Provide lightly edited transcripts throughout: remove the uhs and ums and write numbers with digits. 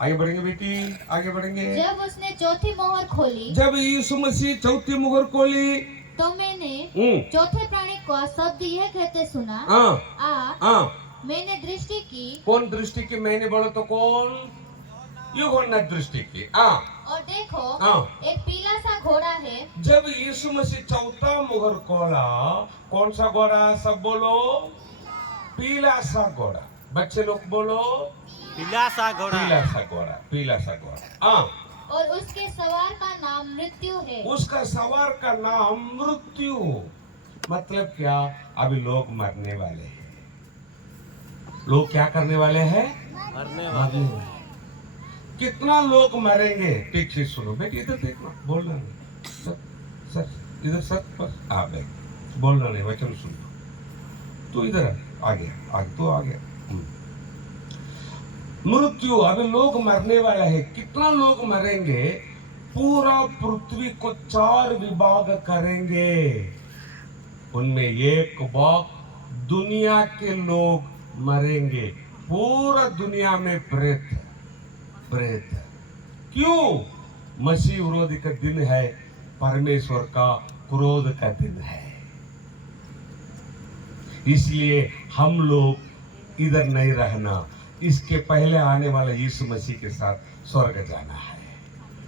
आगे बढ़ेंगे बेटी, आगे बढ़ेंगे। जब उसने चौथी मोहर खोली जब यीशु मसीह चौथी मुहर खोली तो मैंने चौथे प्राणी को शब्द यह कहते सुना, आ हाँ, मैंने दृष्टि की कौन दृष्टि की? मैंने बोलो तो कौन? यूहन्ना दृष्टि की। और देखो एक पीला सा घोड़ा है। जब यीशु मसीह चौथा मुहर खोला, कौन सा घोड़ा? सब बोलो, पीला सा घोड़ा। बच्चे लोग बोलो, पीला सा घोड़ा। पीला सा घोड़ा, पीला सा घोड़ा। और उसके सवार का नाम मृत्यु है। उसका सवार का नाम मृत्यु। मतलब क्या? अभी लोग मरने वाले हैं। लोग क्या करने वाले हैं? मरने मरने वाले। कितना लोग मरेंगे? ठीक से सुनो बेटी, इधर देखना, बोलना नहीं। सर इधर सर पर आ गए, बोलना नहीं, वचन सुन। तो इधर आ गया, आगे तो आ गया। मृत्यु, अभी लोग मरने वाला है। कितना लोग मरेंगे? पूरा पृथ्वी को 4 विभाग करेंगे। उनमें एक भाग दुनिया के लोग मरेंगे। पूरा दुनिया में प्रेत है। क्यों? मसीह विरोधी का दिन है, परमेश्वर का क्रोध का दिन है। इसलिए हम लोग इधर नहीं रहना, इसके पहले आने वाले यीशु मसीह के साथ स्वर्ग जाना है।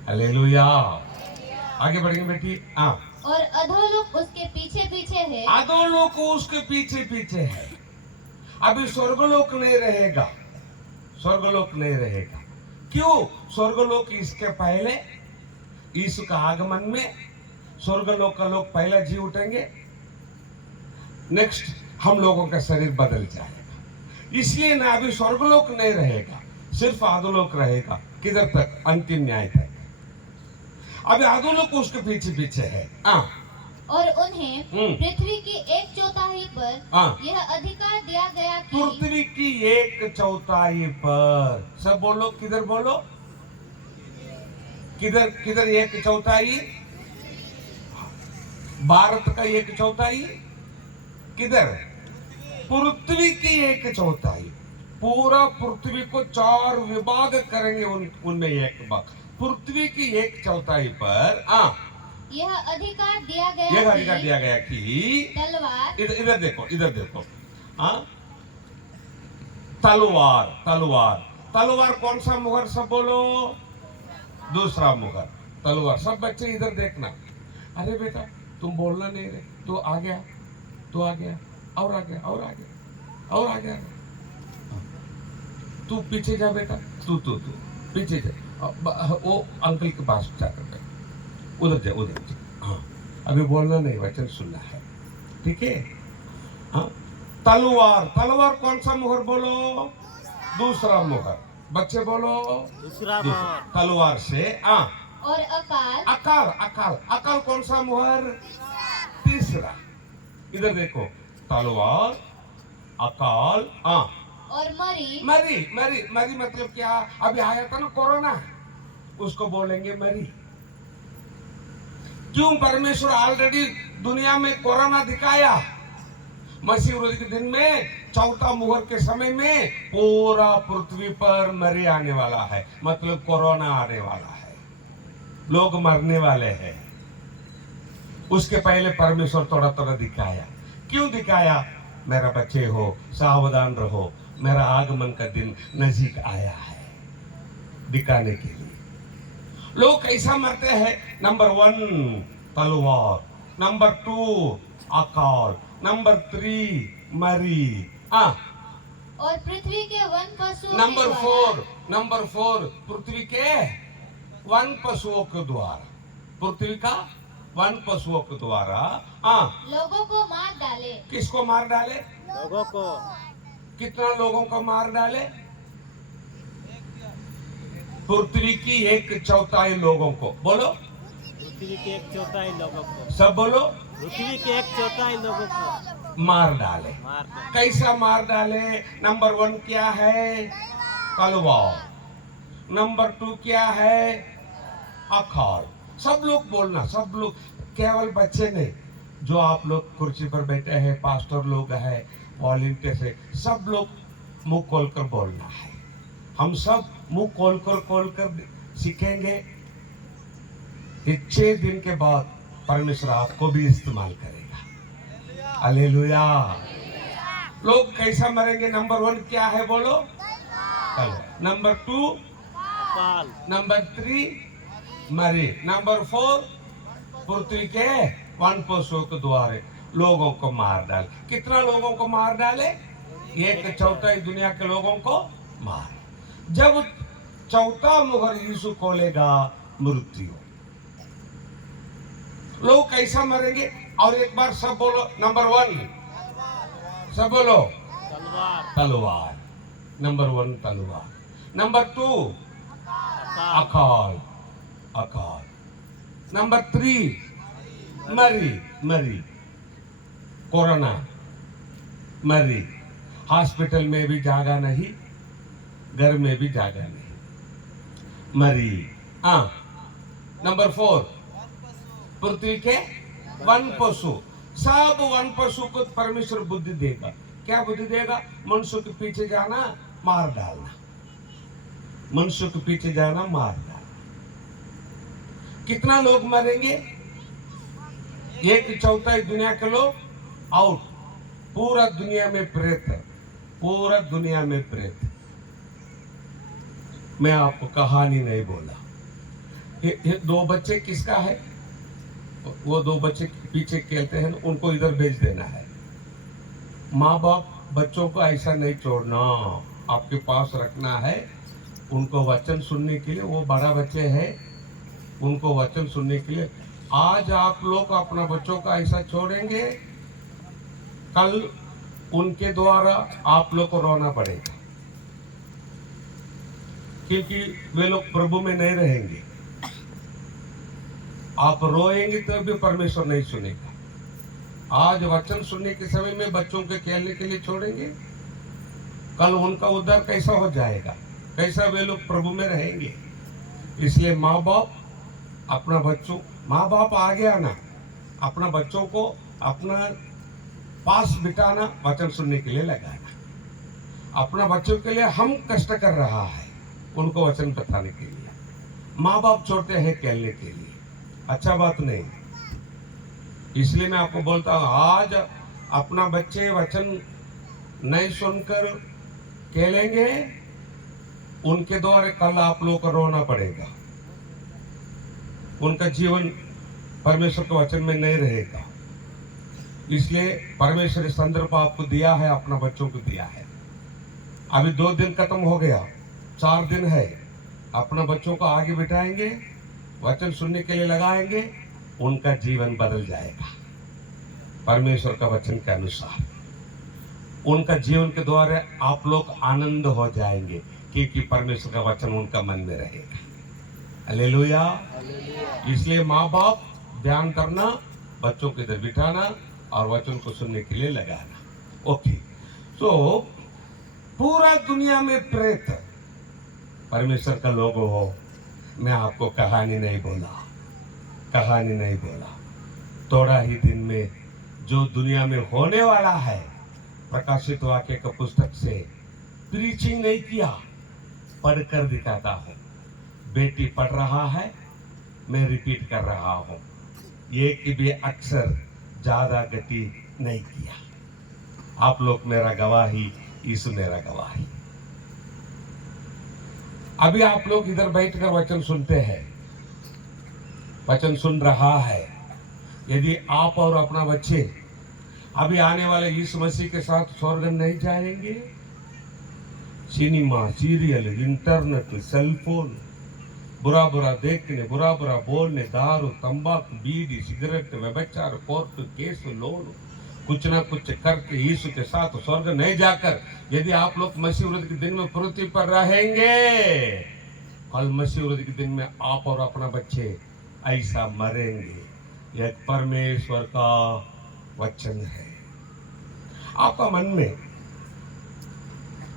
हालेलुया। आगे बढ़ेंगे बेटी। और अधोलोक उसके पीछे पीछे है। अधोलोक उसके पीछे पीछे है। अभी स्वर्गलोक नहीं रहेगा, स्वर्गलोक नहीं रहेगा। क्यों? स्वर्गलोक इसके पहले, यीशु का आगमन में स्वर्गलोक का लोग पहले जी उठेंगे, नेक्स्ट हम लोगों का शरीर बदल जाएगा। इसलिए ना अभी स्वर्गलोक नहीं रहेगा, सिर्फ अधोलोक रहेगा। किधर तक? अंतिम न्याय तक। अभी अधोलोक उसके पीछे पीछे है। और उन्हें पृथ्वी की 1/4 पर यह अधिकार दिया गया कि पृथ्वी की 1/4 पर, सब बोलो, किधर बोलो, किधर किधर 1/4? भारत का 1/4 किधर? पृथ्वी की 1/4। पूरा पृथ्वी को 4 विभाग करेंगे। उनमें एक भाग पृथ्वी की 1/4 पर यह अधिकार दिया गया, यह अधिकार दिया गया कि तलवार, इधर देखो, इधर देखो। तलवार, तलवार, तलवार कौन सा मुहर? सब बोलो, दूसरा मुहर तलवार। सब बच्चे इधर देखना। अरे बेटा तुम बोलना नहीं रहे, तो आ गया, तो आ गया, और आ गया, और आ गया, और आ गया। तू पीछे जा बेटा, तू पीछे जा। वो अंकल के पास जाकर उधर जा, उधर जा। अभी बोलना नहीं, वचन सुनना है, ठीक है? तलवार, तलवार कौन सा मुहर? बोलो, दूसरा मुहर। बच्चे बोलो, दूसरा मुहर। तलवार से और अकाल, अकाल, अकाल, अकाल कौन सा मुहर? तीसरा। इधर देखो, तलवार, अकाल, और मरी, मरी, मरी, मरी मतलब क्या? अभी आया था ना कोरोना, उसको बोलेंगे मरी। क्यों? परमेश्वर ऑलरेडी दुनिया में कोरोना दिखाया। मसीह विरोधी के दिन में, चौथा मुहर के समय में पूरा पृथ्वी पर मरी आने वाला है, मतलब कोरोना आने वाला है, लोग मरने वाले हैं। उसके पहले परमेश्वर थोड़ा थोड़ा दिखाया। क्यों दिखाया? मेरा बच्चे हो, सावधान रहो, मेरा आगमन का दिन नजदीक आया है, दिखाने के लिए। लोग कैसा मरते हैं? नंबर 1 तलवार, नंबर 2 अकाल, नंबर 3 मरी। और पृथ्वी के वन पशुओं नंबर 4 पृथ्वी के वन पशुओं के द्वारा, पृथ्वी का वन पशुओं के द्वारा लोगों को मार डाले। किसको मार डाले? लोगों को। कितना लोगों को मार डाले? पृथ्वी की 1/4 लोगों को। बोलो, पृथ्वी के 1/4 लोगों को। सब बोलो, पृथ्वी के 1/4 लोगों को मार डाले। मार दो। कैसा मार डाले? नंबर 1 क्या है? तलवार। नंबर 2 क्या है? अकाल। सब लोग बोलना, सब लोग, केवल बच्चे नहीं, जो आप लोग कुर्सी पर बैठे हैं, पास्टर लोग हैं, वॉलंटियर है, सब लोग मुंह खोलकर बोलना है। हम सब मुंह खोल कर सीखेंगे, 6 दिन के बाद परमेश्वर आपको भी इस्तेमाल करेगा। हालेलुया। लोग कैसा मरेंगे? नंबर 1 क्या है बोलो? तलवार। नंबर 2 पाल। नंबर 3 मरी। नंबर 4 पृथ्वी के वन पशुओं के द्वारे लोगों को मार डाल। कितना लोगों को मार डाले? 1/4 दुनिया के लोगों को मार। जब चौथा मुहर यीशु खोलेगा, मृत्यु। लोग कैसा मरेंगे? और एक बार सब बोलो, नंबर 1 सब बोलो, तलवार। तलवार। नंबर 1 तलवार। नंबर 2 अकाल। अकाल। नंबर 3 मरी। कोरोना, मरी। हॉस्पिटल में भी जागा नहीं, घर में भी जागा नहीं, मरी। हाँ। नंबर 4 पृथ्वी के वन पशु। सब वन पशु को परमेश्वर बुद्धि देगा। क्या बुद्धि देगा? मनुष्य के पीछे जाना, मार डालना। मनुष्य के पीछे जाना, मार डालना। कितना लोग मरेंगे? 1/4 दुनिया के लोग आउट। पूरा दुनिया में प्रेत है, पूरा दुनिया में प्रेत। मैं आपको कहानी नहीं बोला। ये 2 बच्चे किसका है? वो 2 बच्चे पीछे खेलते हैं, उनको इधर भेज देना है। माँ बाप बच्चों को ऐसा नहीं छोड़ना, आपके पास रखना है। उनको वचन सुनने के लिए, वो बड़ा बच्चे हैं, उनको वचन सुनने के लिए। आज आप लोग अपना बच्चों का ऐसा छोड़ेंगे, कल उनके द्वारा आप लोग को रोना पड़ेगा, क्योंकि वे लोग प्रभु में नहीं रहेंगे। आप रोएंगे तो भी परमेश्वर नहीं सुनेगा। आज वचन सुनने के समय में बच्चों के खेलने के लिए छोड़ेंगे, कल उनका उद्धार कैसा हो जाएगा? कैसा वे लोग प्रभु में रहेंगे? इसलिए माँ बाप अपना बच्चों, माँ बाप आगे आना, अपना बच्चों को अपना पास बिठाना, वचन सुनने के लिए लगाना। अपना बच्चों के लिए हम कष्ट कर रहा है, उनको वचन बताने के लिए। माँ बाप छोड़ते हैं खेलने के लिए, अच्छा बात नहीं। इसलिए मैं आपको बोलता हूँ, आज अपना बच्चे वचन नहीं सुनकर खेलेंगे, उनके द्वारा कल आप लोगों को रोना पड़ेगा। उनका जीवन परमेश्वर के वचन में नहीं रहेगा। इसलिए परमेश्वर इस संदर्भ आपको दिया है, अपना बच्चों को दिया है। अभी 2 दिन खत्म हो गया, 4 दिन है। अपना बच्चों को आगे बिठाएंगे, वचन सुनने के लिए लगाएंगे, उनका जीवन बदल जाएगा परमेश्वर का वचन के अनुसार। उनका जीवन के द्वारा आप लोग आनंद हो जाएंगे, क्योंकि परमेश्वर का वचन उनका मन में रहेगा। हालेलुया। इसलिए माँ बाप ध्यान करना, बच्चों को इधर बिठाना और वचन को सुनने के लिए लगाना। ओके। तो पूरा दुनिया में प्रेत परमेश्वर का लोग हो। मैं आपको कहानी नहीं बोला, कहानी नहीं बोला। थोड़ा ही दिन में जो दुनिया में होने वाला है, प्रकाशित वाक्य का पुस्तक से प्रीचिंग नहीं किया, पढ़कर दिखाता हूँ। बेटी पढ़ रहा है, मैं रिपीट कर रहा हूँ। एक भी अक्षर ज्यादा गति नहीं किया। आप लोग मेरा गवाही, यीशु मेरा गवाही। अभी आप लोग इधर बैठकर वचन सुनते हैं, वचन सुन रहा है। यदि आप और अपना बच्चे अभी आने वाले यीशु मसीह के साथ स्वर्ग नहीं जाएंगे, सिनेमा, सीरियल, इंटरनेट, सेलफोन, बुरा बुरा देखने, बुरा बुरा बोलने, दारू, तंबाकू, बीड़ी, सिगरेट, व्यभिचार, कोर्ट केस, लोन, कुछ ना कुछ करके यीशु के साथ स्वर्ग नहीं जाकर, यदि आप लोग मसीह विरोध के दिन में पृथ्वी पर रहेंगे, कल मसीह विरोध के दिन में आप और अपना बच्चे ऐसा मरेंगे। यह परमेश्वर का वचन है। आपका मन में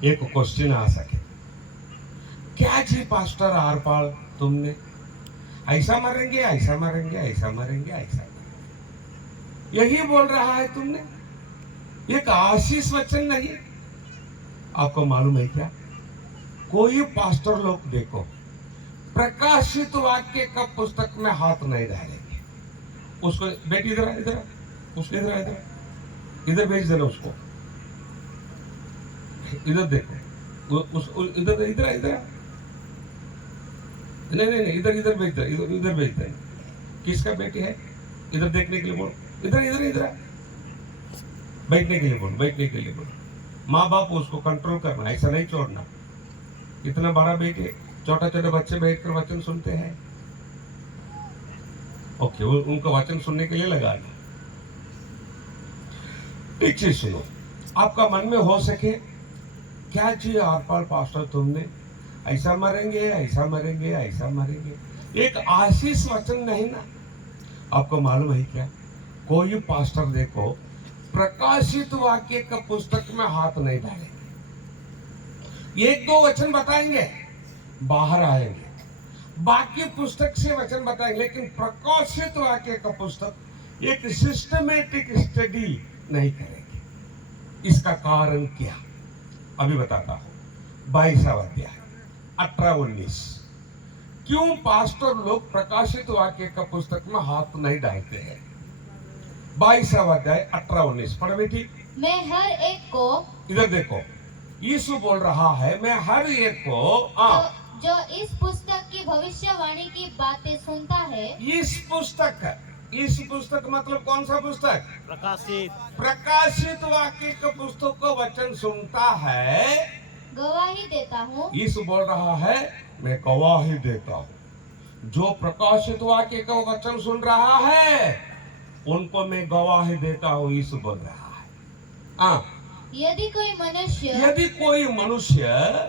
एक क्वेश्चन आ सके, क्या जी पास्टर आरपाल, तुमने ऐसा मरेंगे, ऐसा मरेंगे, ऐसा मरेंगे, ऐसा मरेंगे, यही बोल रहा है तुमने? एक आशीष वचन नहीं? आपको मालूम है क्या? कोई पास्टर लोग देखो प्रकाशित वाक्य का पुस्तक में हाथ नहीं डालेंगे। उसको बेटी इधर उसको इधर भेज देना, उसको इधर देखो, इधर इधर इधर नहीं इधर भेज दे, इधर भेज दे। किसका बेटी है? इधर देखने के लिए बोलो, इधर बैठने के लिए बोलो। माँ बाप उसको कंट्रोल करना, ऐसा नहीं छोड़ना। इतना बड़ा बेटे, छोटे बच्चे बैठकर वचन सुनते हैं। ओके, उनको वचन सुनने के लिए लगाना। ठीक से सुनो, आपका मन में हो सके क्या चाहिए आरपाल पास्टर, तुमने ऐसा मरेंगे। एक आशीष वचन नहीं ना। आपको मालूम है क्या, कोई पास्टर देखो प्रकाशित वाक्य का पुस्तक में हाथ नहीं डालेंगे। एक दो वचन बताएंगे, बाहर आएंगे, बाकी पुस्तक से वचन बताएंगे, लेकिन प्रकाशित वाक्य का पुस्तक एक सिस्टमेटिक स्टडी नहीं करेंगे। इसका कारण क्या, अभी बताता हूं। 22वां अध्याय 18-19। क्यों पास्टर लोग प्रकाशित वाक्य का पुस्तक में हाथ नहीं डालते हैं? 22वां अध्याय 18-19 पढ़ बेटी। मैं हर एक को, इधर देखो, यीशु बोल रहा है, मैं हर एक को जो इस पुस्तक की भविष्यवाणी की बातें सुनता है। इस पुस्तक मतलब कौन सा पुस्तक? प्रकाशित वाक्य का पुस्तक को वचन सुनता है, गवाही देता हूँ। यीशु बोल रहा है, मैं गवाही देता हूँ। जो प्रकाशित वाक्य का वचन सुन रहा है उनको मैं गवाही देता हूँ, यीशु बोल रहा है। यदि कोई मनुष्य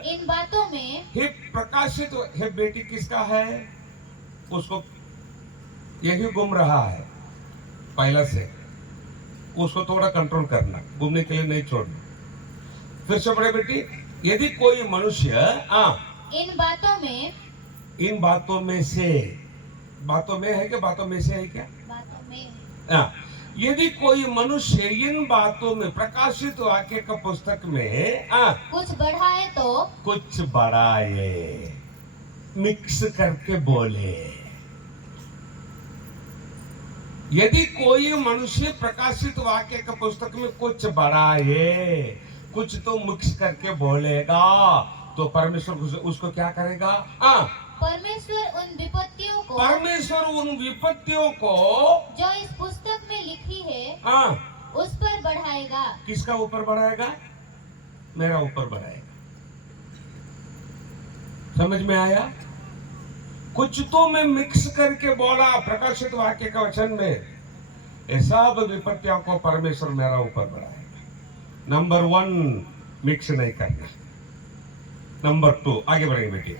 इन बातों में, हे प्रकाशित है बेटी किसका है? उसको यही घूम रहा है पहला से, उसको थोड़ा कंट्रोल करना, घूमने के लिए नहीं छोड़ना। फिर से पढ़े बेटी। यदि कोई मनुष्य इन बातों में से, बातों में है क्या, बातों में से है क्या? बातों में यदि कोई मनुष्य इन बातों में, प्रकाशित वाक्य का पुस्तक में कुछ बढ़ाए तो, कुछ बढ़ाए, मिक्स करके बोले। यदि कोई मनुष्य प्रकाशित वाक्य का पुस्तक में कुछ बढ़ाए, कुछ तो मिक्स करके बोलेगा, तो परमेश्वर उसको क्या करेगा? परमेश्वर उन विपत्तियों को जो इस पुस्तक में लिखी है उस पर बढ़ाएगा। किसका ऊपर बढ़ाएगा? मेरा ऊपर बढ़ाएगा। समझ में आया? कुछ तो मैं मिक्स करके बोला प्रकाशित वाक्य का वचन में, सब विपत्तियों को परमेश्वर मेरा ऊपर बढ़ाएगा। नंबर 1, मिक्स नहीं करना। नंबर 2, आगे बढ़ेंगे बेटी।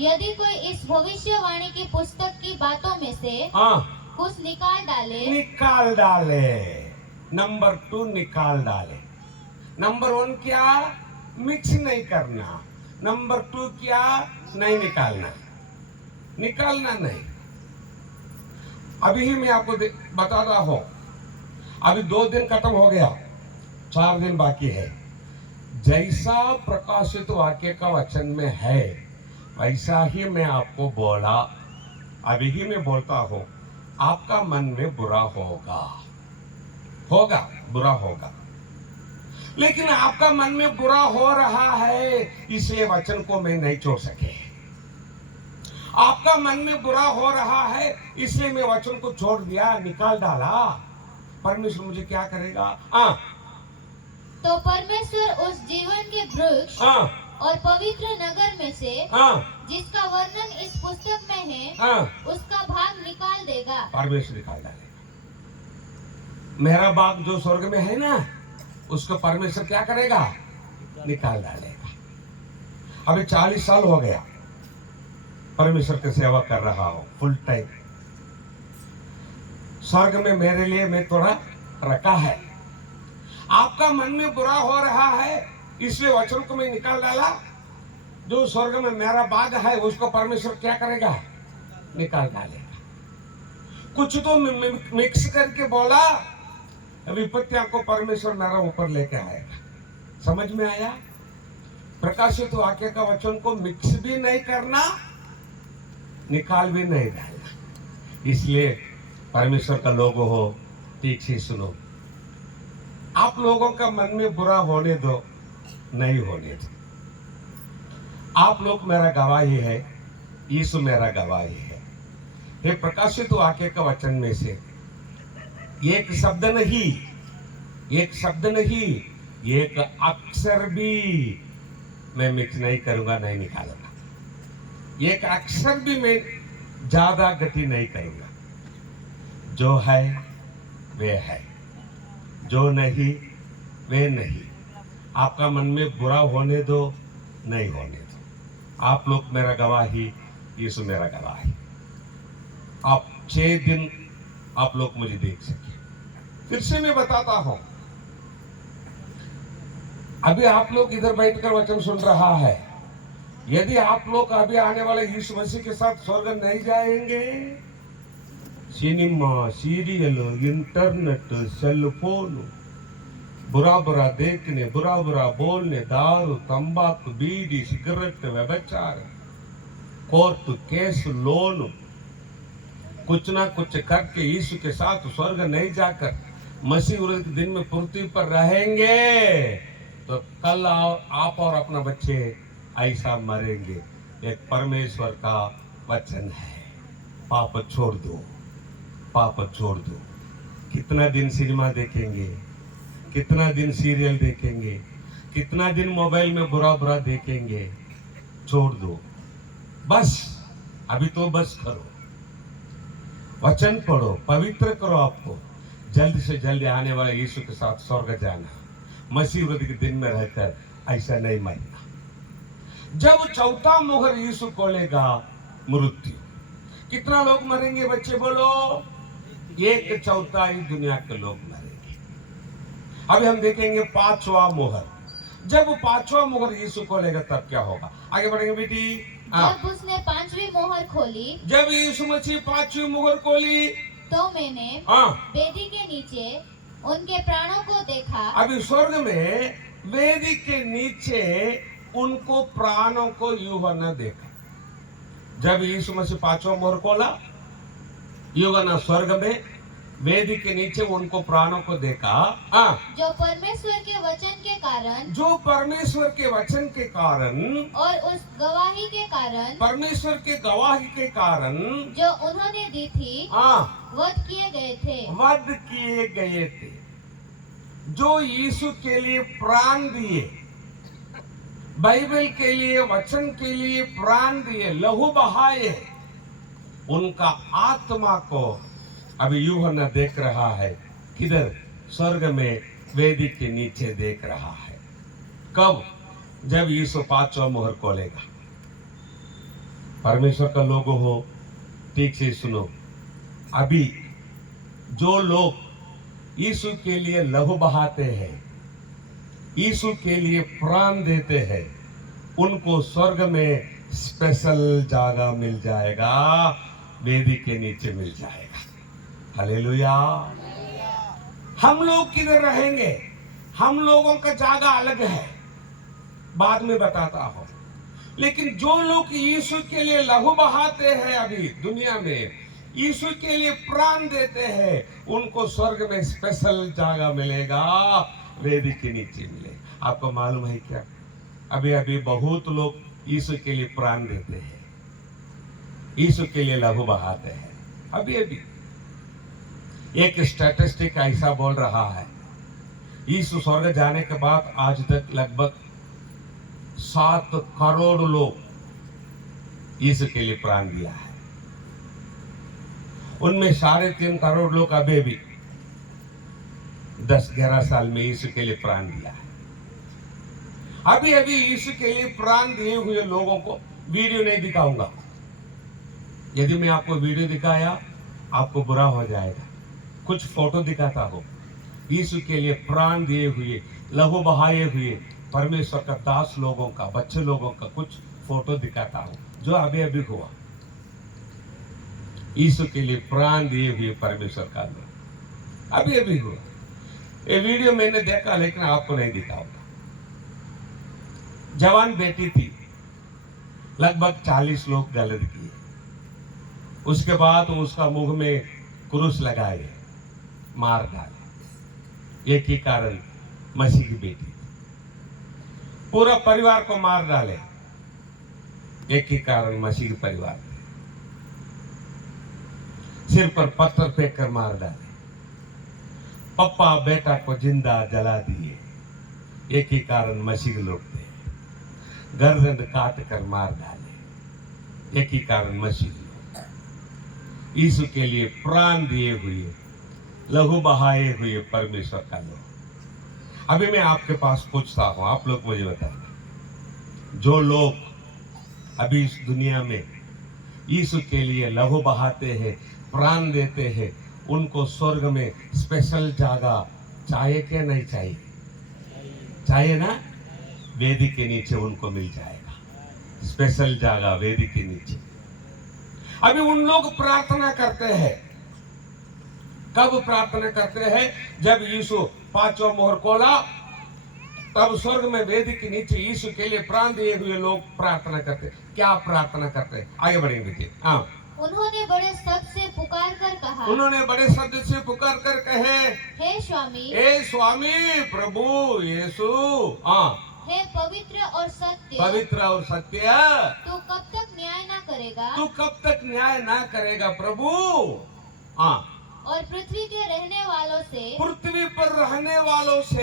यदि कोई इस भविष्यवाणी की पुस्तक की बातों में से कुछ निकाल डाले। नंबर 2, निकाल डाले। नंबर 1 क्या? मिक्स नहीं करना। नंबर 2 क्या? नहीं निकालना नहीं। अभी ही मैं आपको बता रहा हूं, अभी 2 दिन खत्म हो गया, 4 दिन बाकी है। जैसा प्रकाशित वाक्य का वचन में है वैसा ही मैं आपको बोला, अभी ही मैं बोलता हूं। आपका मन में बुरा होगा, लेकिन आपका मन में बुरा हो रहा है, इसलिए वचन को मैं नहीं छोड़ सके। आपका मन में बुरा हो रहा है, इसलिए मैं वचन को छोड़ दिया, निकाल डाला। परमेश्वर मुझे क्या करेगा? तो परमेश्वर उस जीवन के वृक्ष और पवित्र नगर में से जिसका वर्णन इस पुस्तक में है उसका भाग निकाल देगा। परमेश्वर निकाल डालेगा। मेरा बाग जो स्वर्ग में है ना, उसको परमेश्वर क्या करेगा? निकाल डालेगा। अभी 40 साल हो गया परमेश्वर की सेवा कर रहा हूं, फुल टाइम। स्वर्ग में मेरे लिए मैं थोड़ा रखा है। आपका मन में बुरा हो रहा है, इसलिए वचन को मैं निकाल डाला। जो स्वर्ग में मेरा बाग है उसको परमेश्वर क्या करेगा? निकाल डालेगा। कुछ तो मिक्स करके बोला, विपत्तियों को परमेश्वर मेरा ऊपर लेके आएगा। समझ में आया? प्रकाशित वाक्य का वचन को मिक्स भी नहीं करना, निकाल भी नहीं डालना। इसलिए परमेश्वर का लोग हो, ठीक से सुनो। आप लोगों का मन में बुरा होने दो, नहीं होने दो। आप लोग मेरा गवाही है, यीशु मेरा गवाही है। ये प्रकाशित वाक्य का वचन में से एक शब्द नहीं, एक अक्षर भी मैं मिक्स नहीं करूंगा, नहीं निकालूंगा। एक अक्षर भी मैं ज्यादा गति नहीं करूंगा। जो है वे है, जो नहीं वे नहीं। आपका मन में बुरा होने दो, नहीं होने दो। आप लोग मेरा गवाही, यीशु मेरा गवाही। आप 6 दिन आप लोग मुझे देख सके। फिर से मैं बताता हूं, अभी आप लोग इधर बैठकर वचन सुन रहा है। यदि आप लोग अभी आने वाले यीशु मसीह के साथ स्वर्ग नहीं जाएंगे, cinema, serial, internet, cell phone, बुरा बुरा देखने, बुरा बुरा बोलने, दारू, तंबाकू, बीड़ी, सिगरेट, व्यभिचार, कोर्ट केस, लोन, कुछ ना कुछ करके यीशु के साथ स्वर्ग नहीं जाकर मसीह विरोधी दिन में पृथ्वी पर रहेंगे, तो कल आप और अपना बच्चे ऐसा मरेंगे। एक परमेश्वर का वचन है, पाप छोड़ दो, पाप छोड़ दो। कितना दिन सिनेमा देखेंगे, कितना दिन सीरियल देखेंगे, कितना दिन मोबाइल में बुरा बुरा देखेंगे? छोड़ दो बस। अभी तो बस करो, वचन पढ़ो, पवित्र करो आपको। जल्द से जल्द आने वाले यीशु के साथ स्वर्ग जाना, मसीह विरोधी के दिन में रहकर ऐसा नहीं मरना। जब चौथा मोहर यीशु खोलेगा, मृत्यु, कितना लोग मरेंगे बच्चे बोलो? 1/4 दुनिया के लोग मरेंगे। अभी हम देखेंगे 5वां मोहर। जब 5वां मोहर यीशु खोलेगा तब क्या होगा? आगे बढ़ेंगे बेटी। जब उसने 5वीं मोहर खोली, जब यीशु मसीह 5वीं मोहर खोली, तो मैंने वेदी के नीचे उनके प्राणों को देखा। अभी स्वर्ग में वेदी के नीचे उनको प्राणों को यूहन्ना देखा। जब यीशु मसीह 5वां मोहर खोला, यूहन्ना स्वर्ग में वेदी के नीचे उनको प्राणों को देखा। जो परमेश्वर के वचन के कारण, जो परमेश्वर के वचन के कारण और उस गवाही के कारण, परमेश्वर के गवाही के कारण जो उन्होंने दी थी, वध किए गए थे। वध किए गए थे। जो यीशु के लिए प्राण दिए, बाइबल के लिए, वचन के लिए प्राण दिए, लहू बहाए, उनका आत्मा को अभी यूहन्ना देख रहा है। किधर? स्वर्ग में वेदी के नीचे देख रहा है। कब? जब यीशु 5वां मोहर खोलेगा। परमेश्वर का लोग हो, ठीक से सुनो। अभी जो लोग यीशु के लिए लहू बहाते हैं, यीशु के लिए प्राण देते हैं, उनको स्वर्ग में स्पेशल जगह मिल जाएगा, वेदी के नीचे मिल जाएगा। हालेलुया। हम लोग किधर रहेंगे? हम लोगों का जगह अलग है, बाद में बताता हूं। लेकिन जो लोग यीशु के लिए लहू बहाते हैं, अभी दुनिया में यीशु के लिए प्राण देते हैं, उनको स्वर्ग में स्पेशल जगह मिलेगा, वेदी के नीचे मिलेगा। आपको मालूम है क्या? अभी अभी बहुत लोग यीशु के लिए प्राण देते हैं, यीशु के लिए लहू बहाते हैं। अभी अभी एक स्टैटिस्टिक ऐसा बोल रहा है, यीशु स्वर्ग जाने के बाद आज तक लगभग 7 करोड़ लोग यीशु के लिए प्राण दिया है। उनमें 3.5 करोड़ लोग अभी भी 10-11 साल में यीशु के लिए प्राण दिया है। अभी अभी यीशु के लिए प्राण दिए हुए लोगों को वीडियो नहीं दिखाऊंगा। यदि मैं आपको वीडियो दिखाया, आपको बुरा हो जाएगा। कुछ फोटो दिखाता हो, यीशु के लिए प्राण दिए हुए, लहू बहाए हुए परमेश्वर का दास लोगों का, बच्चे लोगों का कुछ फोटो दिखाता हूं, जो अभी अभी हुआ। यीशु के लिए प्राण दिए हुए परमेश्वर का लोग अभी अभी हुआ। ये वीडियो मैंने देखा, लेकिन आपको नहीं दिखाऊंगा। जवान बेटी थी, लगभग 40 लोग गलत किए। उसके बाद उसका मुंह में क्रूस लगाए, मार डाले। एक ही कारण, मसीह की बेटी थी। पूरा परिवार को मार डाले, एक ही कारण, मसीह के परिवार थे। सिर पर पत्थर फेंक कर मार डाले, पप्पा बेटा को जिंदा जला दिए, एक ही कारण, मसीह के लोग थे। गर्दन काट कर मार डाले, एक ही कारण, मसीह के लोग। यीशु के लिए प्राण दिए हुए, लहू बहाए हुए परमेश्वर का लोग। अभी मैं आपके पास पूछता हूं, आप लोग मुझे बताइए, जो लोग अभी इस दुनिया में यीशु के लिए लहू बहाते हैं, प्राण देते हैं, उनको स्वर्ग में स्पेशल जगह चाहिए क्या नहीं चाहिए? चाहिए ना? वेदी के नीचे उनको मिल जाएगा स्पेशल जगह, वेदी के नीचे। अभी उन लोग प्रार्थना करते हैं, कब प्रार्थना करते हैं? जब यीशु पांचवा मोहर खोला, तब स्वर्ग में वेदी के नीचे यीशु के लिए प्राण दिए हुए लोग प्रार्थना करते। क्या प्रार्थना करते? आगे बढ़ेंगे। हाँ, उन्होंने बड़े शब्द से पुकार कर कहा, उन्होंने बड़े शब्द से पुकार कर कहे, हे स्वामी, हे स्वामी प्रभु यीशु, हाँ, हे पवित्र और सत्य, पवित्र और सत्य, तू कब तक न्याय ना करेगा? तू कब तक न्याय ना करेगा प्रभु? हाँ, और पृथ्वी के रहने वालों से, पृथ्वी पर रहने वालों से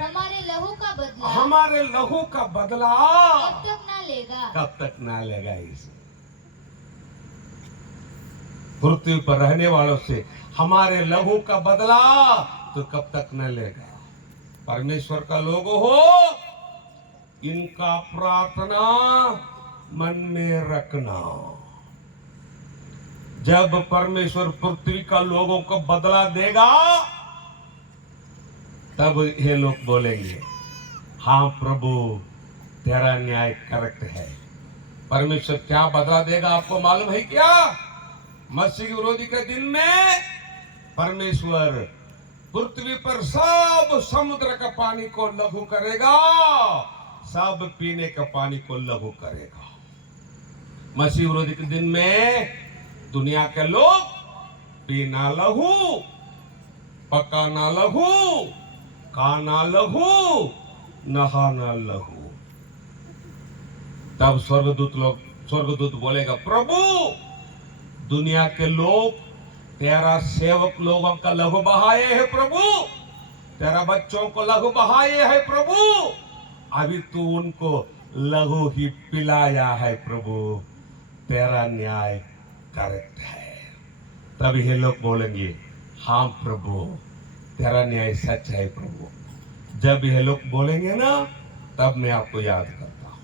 हमारे लहू का बदला, हमारे लहू का बदला कब तक ना लेगा? कब तक ना लेगा? इसे पृथ्वी पर रहने वालों से हमारे लहू का बदला तो कब तक न लेगा? परमेश्वर का लोग हो, इनका प्रार्थना मन में रखना। जब परमेश्वर पृथ्वी का लोगों को बदला देगा, तब ये लोग बोलेंगे, हाँ प्रभु तेरा न्याय करेक्ट है। परमेश्वर क्या बदला देगा आपको मालूम है क्या? मसीह विरोधी के दिन में परमेश्वर पृथ्वी पर सब समुद्र का पानी को लघु करेगा, सब पीने का पानी को लघु करेगा। मसीह विरोधी के दिन में दुनिया के लोग पीना लघु, पकाना लघु, खाना लघु, नहाना लघु। तब स्वर्गदूत बोलेगा, प्रभु दुनिया के लोग तेरा सेवक लोगों का लहू बहाए है प्रभु, तेरा बच्चों को लहू बहाए है प्रभु, अभी तू उनको लहू ही पिलाया है प्रभु, तेरा न्याय करेक्ट है। तब ये लोग बोलेंगे, हाँ प्रभु तेरा न्याय सच है प्रभु। जब ये लोग बोलेंगे ना, तब मैं आपको याद करता हूं।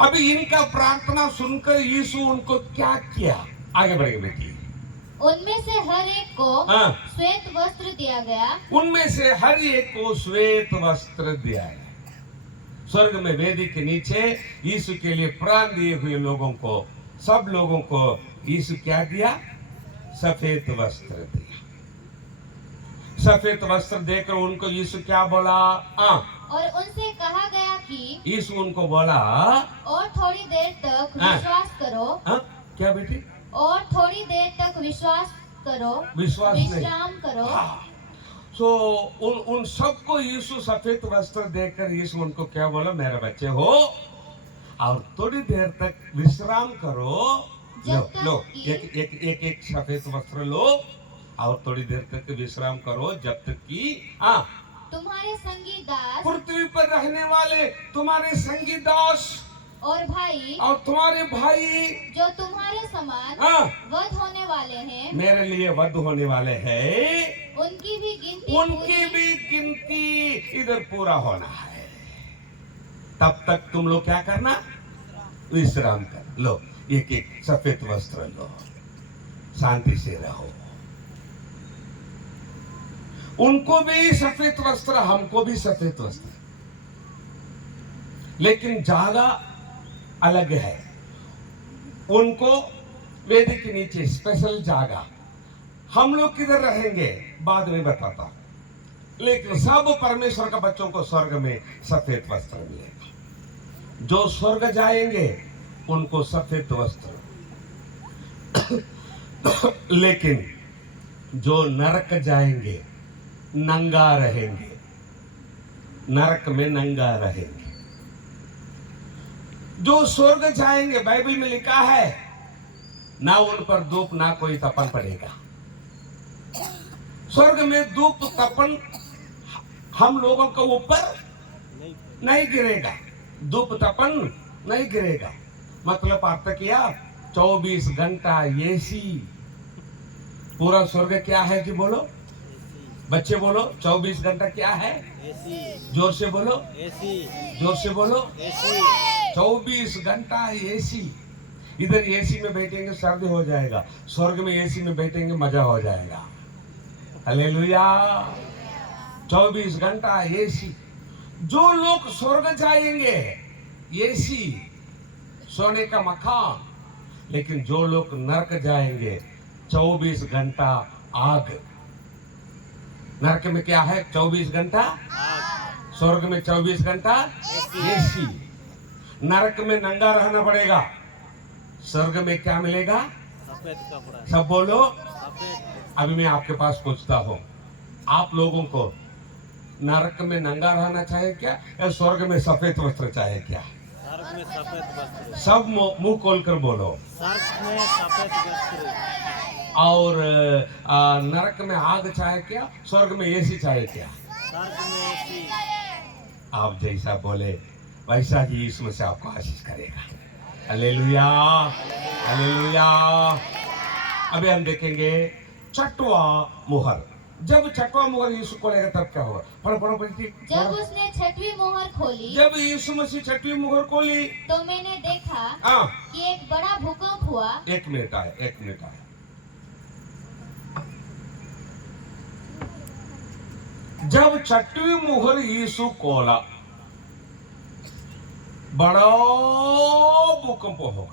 अभी इनका प्रार्थना सुनकर यीशु उनको क्या किया? आगे बढ़ेंगे बेटी। उनमें से हर एक को हाँ, श्वेत वस्त्र दिया गया, उनमें से हर एक को श्वेत वस्त्र दिया है। स्वर्ग में वेदी के नीचे यीशु के लिए प्राण दिए हुए लोगों को, सब लोगों को यीशु क्या दिया? सफेद वस्त्र दिया। सफेद वस्त्र देकर उनको यीशु क्या बोला? और उनसे कहा गया कि यीशु उनको बोला, और थोड़ी देर तक विश्वास करो। क्या बेटी? और थोड़ी देर तक विश्वास करो, विश्वास नहीं, विश्राम करो। सो उन सबको यीशु सफेद वस्त्र देकर यीशु उनको क्या बोला? मेरे बच्चे हो, और थोड़ी देर तक विश्राम करो। लो एक सफेद वस्त्र लो और थोड़ी देर तक विश्राम करो, जब तक कि तुम्हारे संगी दास, पृथ्वी पर रहने वाले तुम्हारे संगी दास और भाई, और तुम्हारे भाई जो तुम्हारे समान वध होने वाले हैं, मेरे लिए वध होने वाले हैं, उनकी भी गिनती इधर पूरा होना है। तब तक तुम लोग क्या करना? विश्राम कर लो, एक एक सफेद वस्त्र लो, शांति से रहो। उनको भी सफेद वस्त्र, हमको भी सफेद वस्त्र, लेकिन जगह अलग है। उनको वेदी के नीचे स्पेशल जगह। हम लोग किधर रहेंगे बाद में बताता हूं। लेकिन सब परमेश्वर का बच्चों को स्वर्ग में सफेद वस्त्र मिलेगा। जो स्वर्ग जाएंगे उनको सफेद वस्त्र, लेकिन जो नरक जाएंगे नंगा रहेंगे, नरक में नंगा रहेंगे। जो स्वर्ग जाएंगे, बाइबल में लिखा है, ना उन पर धूप ना कोई तपन पड़ेगा। स्वर्ग में धूप तपन हम लोगों के ऊपर नहीं गिरेगा, धूप तपन नहीं गिरेगा। मतलब अर्थ किया, 24 घंटा एसी। पूरा स्वर्ग क्या है कि बोलो बच्चे, बोलो 24 घंटा क्या है? एसी। जोर से बोलो, एसी। जोर से बोलो। एसी। 24 घंटा एसी। इधर एसी में बैठेंगे सर्दी हो जाएगा, स्वर्ग में एसी में बैठेंगे मजा हो जाएगा। हालेलुया। 24 घंटा एसी। जो लोग स्वर्ग जाएंगे एसी, सोने का मकान, लेकिन जो लोग नरक जाएंगे 24 घंटा आग। नरक में क्या है? 24 घंटा। स्वर्ग में 24 घंटा एसी। नरक में नंगा रहना पड़ेगा, स्वर्ग में क्या मिलेगा? सफेद कपड़ा। सब बोलो। सफेद। अभी मैं आपके पास पूछता हूँ, आप लोगों को नरक में नंगा रहना चाहिए क्या, या स्वर्ग में सफेद वस्त्र चाहिए क्या? स्वर्ग में सफेद वस्त्र। सब मुंह खोलकर बोलो। स्वर्ग में सफेद वस्त्र। और नरक में आग चाहिए क्या, स्वर्ग में एसी चाहिए क्या? स्वर्ग में एसी। आप जैसा बोले वैसा ही इसमें से आपको आशीष करेगा। Hallelujah, hallelujah. अभी हम देखेंगे छठवा मुहर। जब छठवा मुहर यीशु खोलेगा तब क्या होगा? पढ़ो पढ़ो पढ़ो। जब उसने छठवीं मोहर खोली, जब यीशु मसीह छठवीं मुहर खोली, तो मैंने देखा हाँ, कि एक बड़ा भूकंप हुआ। एक मिनट आए, एक मिनट आए। जब छठवीं मुहर यीशु खोला, बड़ा भूकंप हो गया।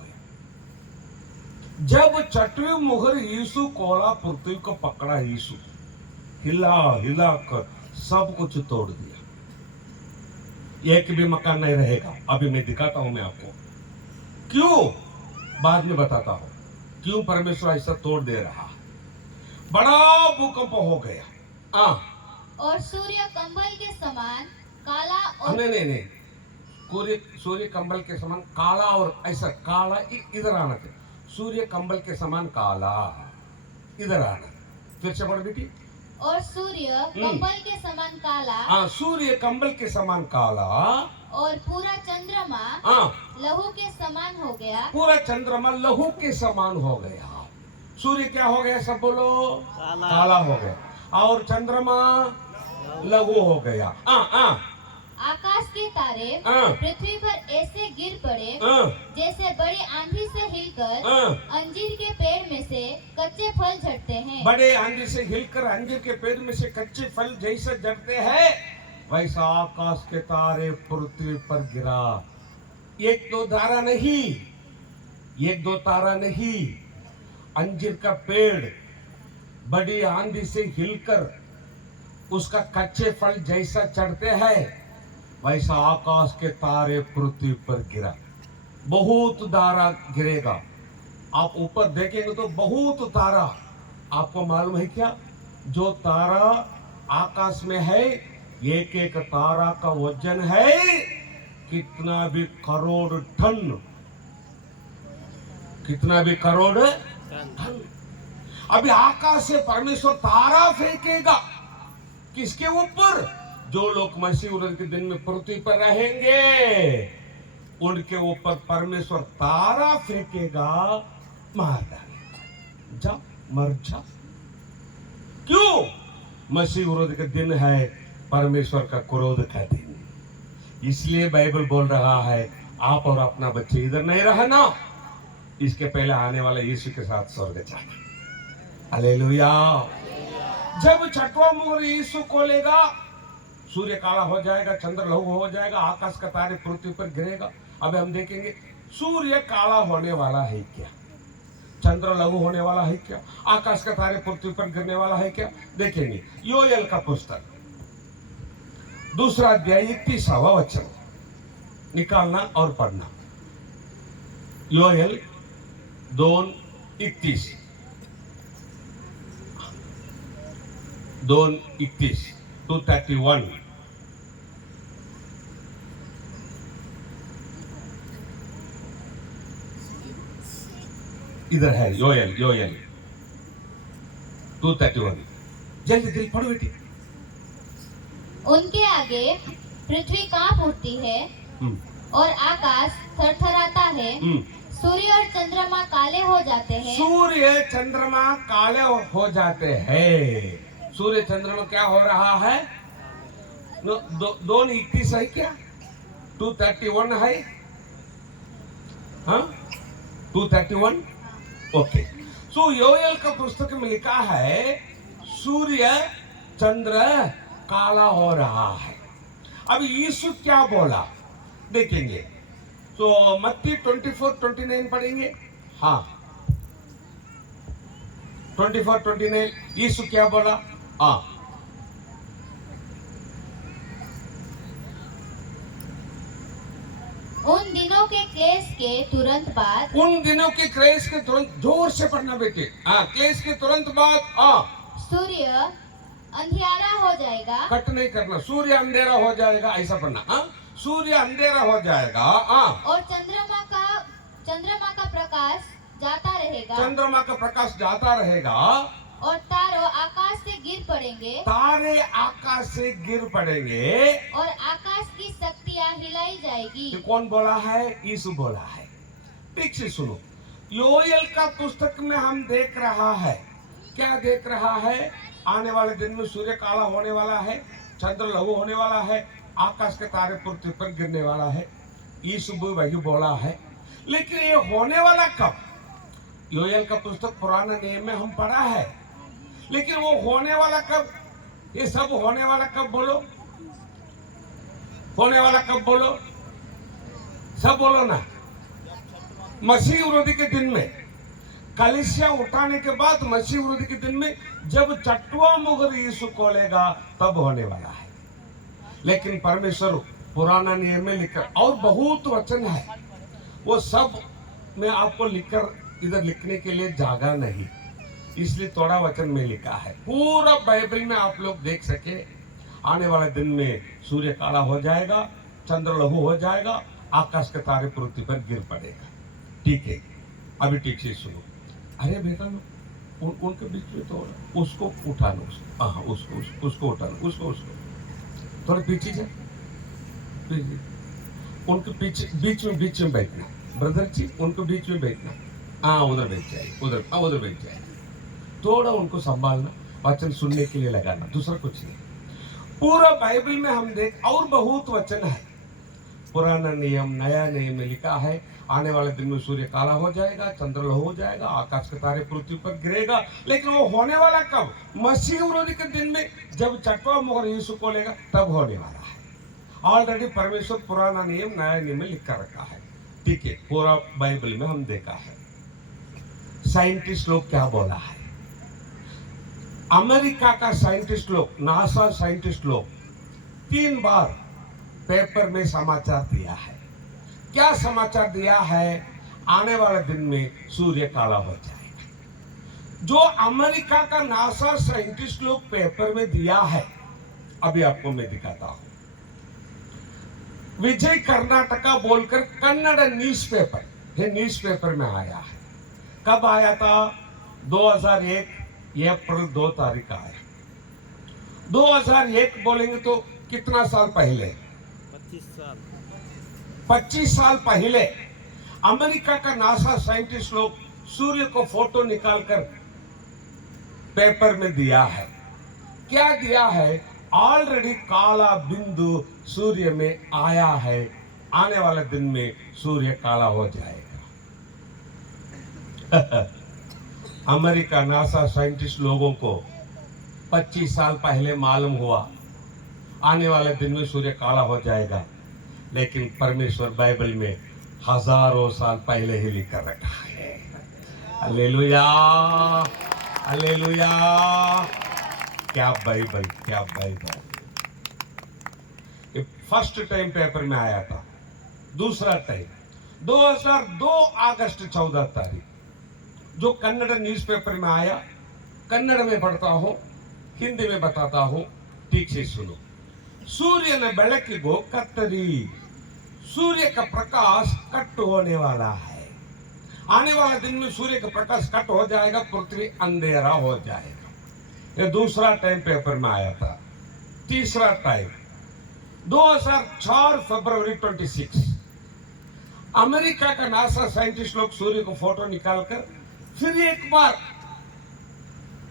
जब छठवीं मुहर यीशु खोला, पृथ्वी को पकड़ा यीशु, हिला हिला कर सब कुछ तोड़ दिया। एक भी मकान नहीं रहेगा। अभी मैं दिखाता हूं मैं आपको क्यों, बाद में बताता हूं क्यों परमेश्वर ऐसा तोड़ दे रहा। बड़ा भूकंप हो गया। हाँ, और सूर्य कंबल के समान काला और नहीं, सूर्य कंबल के समान काला, और ऐसा काला इधर आना चाहिए। सूर्य कंबल के समान काला, इधर आना। फिर से पढ़ बेटी। और सूर्य कंबल के समान काला। हाँ, सूर्य कंबल के समान काला, और पूरा चंद्रमा हाँ, लहू के समान हो गया। पूरा चंद्रमा लहू के समान हो गया। सूर्य क्या हो गया? सब बोलो। काला। काला हो गया। और चंद्रमा लहू हो गया। आकाश के तारे हाँ। पृथ्वी पर ऐसे गिर पड़े जैसे बड़ी आंधी से हिलकर अंजीर के पेड़ में से कच्चे फल झड़ते हैं। बड़े आंधी से हिलकर अंजीर के पेड़ में से कच्चे फल जैसे झड़ते हैं, वैसा आकाश के तारे पृथ्वी पर गिरा। एक दो तारा नहीं, एक दो तारा नहीं, अंजीर का पेड़ बड़ी आंधी से हिलकर उसका कच्चे फल जैसा चढ़ते हैं, वैसा आकाश के तारे पृथ्वी पर गिरा। बहुत तारा गिरेगा। आप ऊपर देखेंगे तो बहुत तारा। आपको मालूम है क्या? जो तारा आकाश में है, एक एक तारा का वजन है कितना भी करोड़ टन, कितना भी करोड़ टन। अभी आकाश से परमेश्वर तारा फेंकेगा किसके ऊपर? जो लोग मसीह के दिन में पृथ्वी पर रहेंगे, उनके ऊपर परमेश्वर तारा फेंकेगा, मार डालेगा, जा मर जा। क्यों? मसीह विरोध के दिन है, परमेश्वर का क्रोध का दिन। इसलिए बाइबल बोल रहा है, आप और अपना बच्चे इधर नहीं रहना, इसके पहले आने वाला यीशु के साथ स्वर्ग जाना। हालेलुया। जब छठवां मुहर यीशु खोलेगा, सूर्य काला हो जाएगा, चंद्र लहू हो जाएगा, आकाश का तारे पृथ्वी पर गिरेगा। अब हम देखेंगे सूर्य काला होने वाला है क्या, चंद्र लघु होने वाला है क्या, आकाश का तारे पृथ्वी पर गिरने वाला है क्या, देखेंगे। योएल का पुस्तक, दूसरा अध्याय 31वां वचन निकालना और पढ़ना। योएल 2:31 2:31 2:31 इधर है योएल 2:31 जल्दी जल्दी पढ़ो बेटी। उनके आगे पृथ्वी कांप उठती है और आकाश थरथराता है। सूर्य और चंद्रमा काले हो जाते हैं। सूर्य चंद्रमा काले हो जाते हैं। सूर्य चंद्रमा क्या हो रहा है? 2:31 है क्या? 2:31 है? हाँ 2:31 ओके। सो योएल का पुस्तक में लिखा है सूर्य चंद्र काला हो रहा है। अब यीशु क्या बोला देखेंगे। तो मत्ती 24:29 पढ़ेंगे। हाँ 24:29 यीशु क्या बोला? हाँ उन दिनों के क्लेश के तुरंत बाद, उन दिनों के क्लेश के तुरंत, जोर से पढ़ना बेटे। हाँ क्लेश के तुरंत बाद सूर्य अंधियारा हो जाएगा। कट नहीं करना। सूर्य अंधेरा हो जाएगा ऐसा पढ़ना। हाँ सूर्य अंधेरा हो जाएगा। और चंद्रमा का प्रकाश जाता रहेगा। चंद्रमा का प्रकाश जाता रहेगा। और तारों आकाश से गिर पड़ेंगे। तारे आकाश से गिर पड़ेंगे। और आकाश की शक्तियां हिलाई जाएगी। ये कौन बोला है? यीशु बोला है। ठीक से सुनो। योएल का पुस्तक में हम देख रहा है, क्या देख रहा है? आने वाले दिन में सूर्य काला होने वाला है, चंद्र लघु होने वाला है, आकाश के तारे पृथ्वी पर गिरने वाला है। यीशु भी वही बोला है। लेकिन ये होने वाला कब? योएल का पुस्तक पुराना नियम में हम पढ़ा है, लेकिन वो होने वाला कब? ये सब होने वाला कब बोलो? होने वाला कब बोलो? सब बोलो ना। मसीह विरोधी के दिन में, कलीसिया उठाने के बाद मसीह विरोधी के दिन में जब छठवां मुहर यीशु खोलेगा तब होने वाला है। लेकिन परमेश्वर पुराना नियम में लिखकर, और बहुत वचन है, वो सब मैं आपको लिखकर इधर लिखने के लिए जागा नहीं, इसलिए थोड़ा वचन में लिखा है। पूरा बाइबल में आप लोग देख सके। आने वाले दिन में सूर्य काला हो जाएगा, चंद्र लघु हो जाएगा, आकाश के तारे पृथ्वी पर गिर पड़ेगा। ठीक है, अभी ठीक से सुनो। अरे बेटा उनके बीच में तो उसको उठाना, उसको उठाना, उसको थोड़ा पीछे जा, उनके पीछे बीच में बैठना। ब्रदर जी उनको बीच में बैठना। हाँ उधर बैठ जाए, उधर बैठ जाए। थोड़ा उनको संभालना, वचन सुनने के लिए लगाना, दूसरा कुछ नहीं। पूरा बाइबल में हम देख, और बहुत वचन है। पुराना नियम नया नियम में लिखा है, आने वाले दिन में सूर्य काला हो जाएगा, चंद्र लघु हो जाएगा, आकाश के तारे पृथ्वी पर गिरेगा। लेकिन वो होने वाला कब? मसीह विरोधी के दिन में जब छठवां मुहर यीशु खोलेगा तब होने वाला है। ऑलरेडी परमेश्वर पुराना नियम नया नियम में लिख कर रखा है। ठीक है, पूरा बाइबल में हम देखा है। साइंटिस्ट लोग क्या बोला है? अमेरिका का साइंटिस्ट लोग, नासा साइंटिस्ट लोग 3 बार पेपर में समाचार दिया है। क्या समाचार दिया है? आने वाले दिन में सूर्य काला हो जाएगा। जो अमेरिका का नासा साइंटिस्ट लोग पेपर में दिया है, अभी आपको मैं दिखाता हूं। विजय कर्नाटका बोलकर कन्नड़ न्यूज़पेपर, ये न्यूज़पेपर में आया है। कब आया था? 2001 अप्रैल 2 तारीख आया। 2001 बोलेंगे तो कितना साल पहले? 25 साल पहले अमेरिका का नासा साइंटिस्ट लोग सूर्य को फोटो निकालकर पेपर में दिया है। क्या दिया है? ऑलरेडी काला बिंदु सूर्य में आया है, आने वाले दिन में सूर्य काला हो जाएगा। अमेरिका नासा साइंटिस्ट लोगों को 25 साल पहले मालूम हुआ आने वाले दिन में सूर्य काला हो जाएगा, लेकिन परमेश्वर बाइबल में हजारों साल पहले ही लिख कर रखा है। Hallelujah, hallelujah. क्या बाइबल, क्या बाइबल। फर्स्ट टाइम पेपर में आया था। दूसरा टाइम 2002 अगस्त 14 तारीख जो कन्नड़ न्यूज़पेपर में आया। कन्नड़ में पढ़ता हूं, हिंदी में बताता हूं, ठीक से सुनो। सूर्य बेಳಕಿಗೂ कत्तरी, सूर्य का प्रकाश कट होने वाला है। आने वाला दिन में सूर्य का प्रकाश कट हो जाएगा, पृथ्वी अंधेरा हो जाएगा। ये दूसरा टाइम पेपर में आया था। तीसरा टाइम 2004 फरवरी 26 अमेरिका का नासा साइंटिस्ट लोग सूर्य को फोटो निकालकर फिर एक बार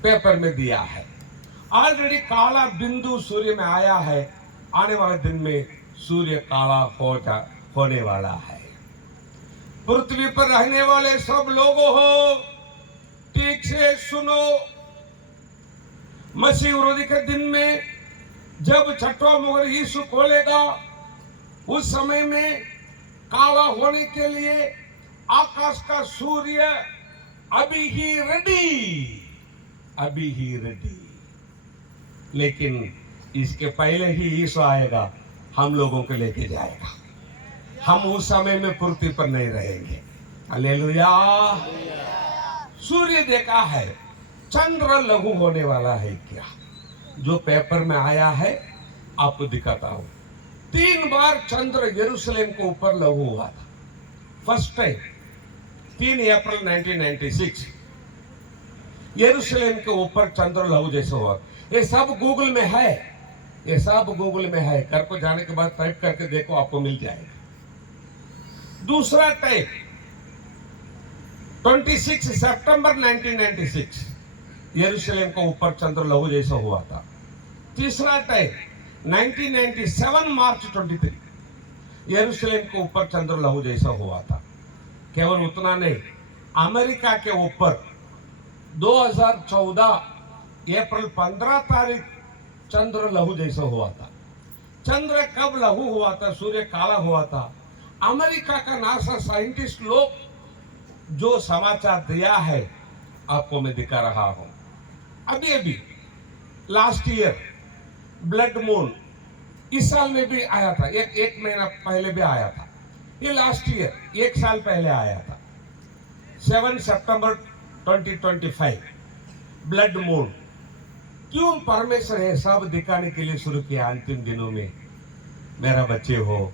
पेपर में दिया है। ऑलरेडी काला बिंदु सूर्य में आया है। आने वाले दिन में सूर्य काला होने वाला है। पृथ्वी पर रहने वाले सब लोगों हो, ठीक से सुनो। मसीह विरोधी के दिन में जब छठवां मुहर यीशु खोलेगा, उस समय में काला होने के लिए आकाश का सूर्य अभी ही रेडी। लेकिन इसके पहले ही यीशु आएगा, हम लोगों को लेके जाएगा। हम उस समय में पृथ्वी पर नहीं रहेंगे। हालेलुया। सूर्य देखा है, चंद्र लघु होने वाला है क्या? जो पेपर में आया है आपको दिखाता हूं। 3 बार चंद्र यरूशलेम के ऊपर लघु हुआ था। फर्स्ट टाइम 3 अप्रैल 1996 यरूशलेम के ऊपर चंद्र लघु जैसे हुआ। ये सब गूगल में है, ये सब गूगल में है। घर को जाने के बाद टाइप करके देखो, आपको मिल जाएगा। दूसरा टाइम 26 सितंबर 1996 यरूशलेम के ऊपर चंद्र लघु जैसा हुआ था। तीसरा टाइम 1997 मार्च 23 यरूशलेम के ऊपर चंद्र लघु जैसा हुआ था। केवल उतना नहीं, अमेरिका के ऊपर 2014 अप्रैल 15 तारीख चंद्र लघु जैसा हुआ था। चंद्र कब लघु हुआ था? सूर्य काला हुआ था। अमेरिका का नासा साइंटिस्ट लोग जो समाचार दिया है आपको मैं दिखा रहा हूं। अभी लास्ट ईयर ब्लड मून इस साल में भी आया था। एक महीना पहले भी आया था। ये लास्ट ईयर 1 साल पहले आया था। 7 सितंबर 2025 ब्लड मून। क्यों परमेश्वर है सब दिखाने के लिए शुरू किया अंतिम दिनों में। मेरा बच्चे हो,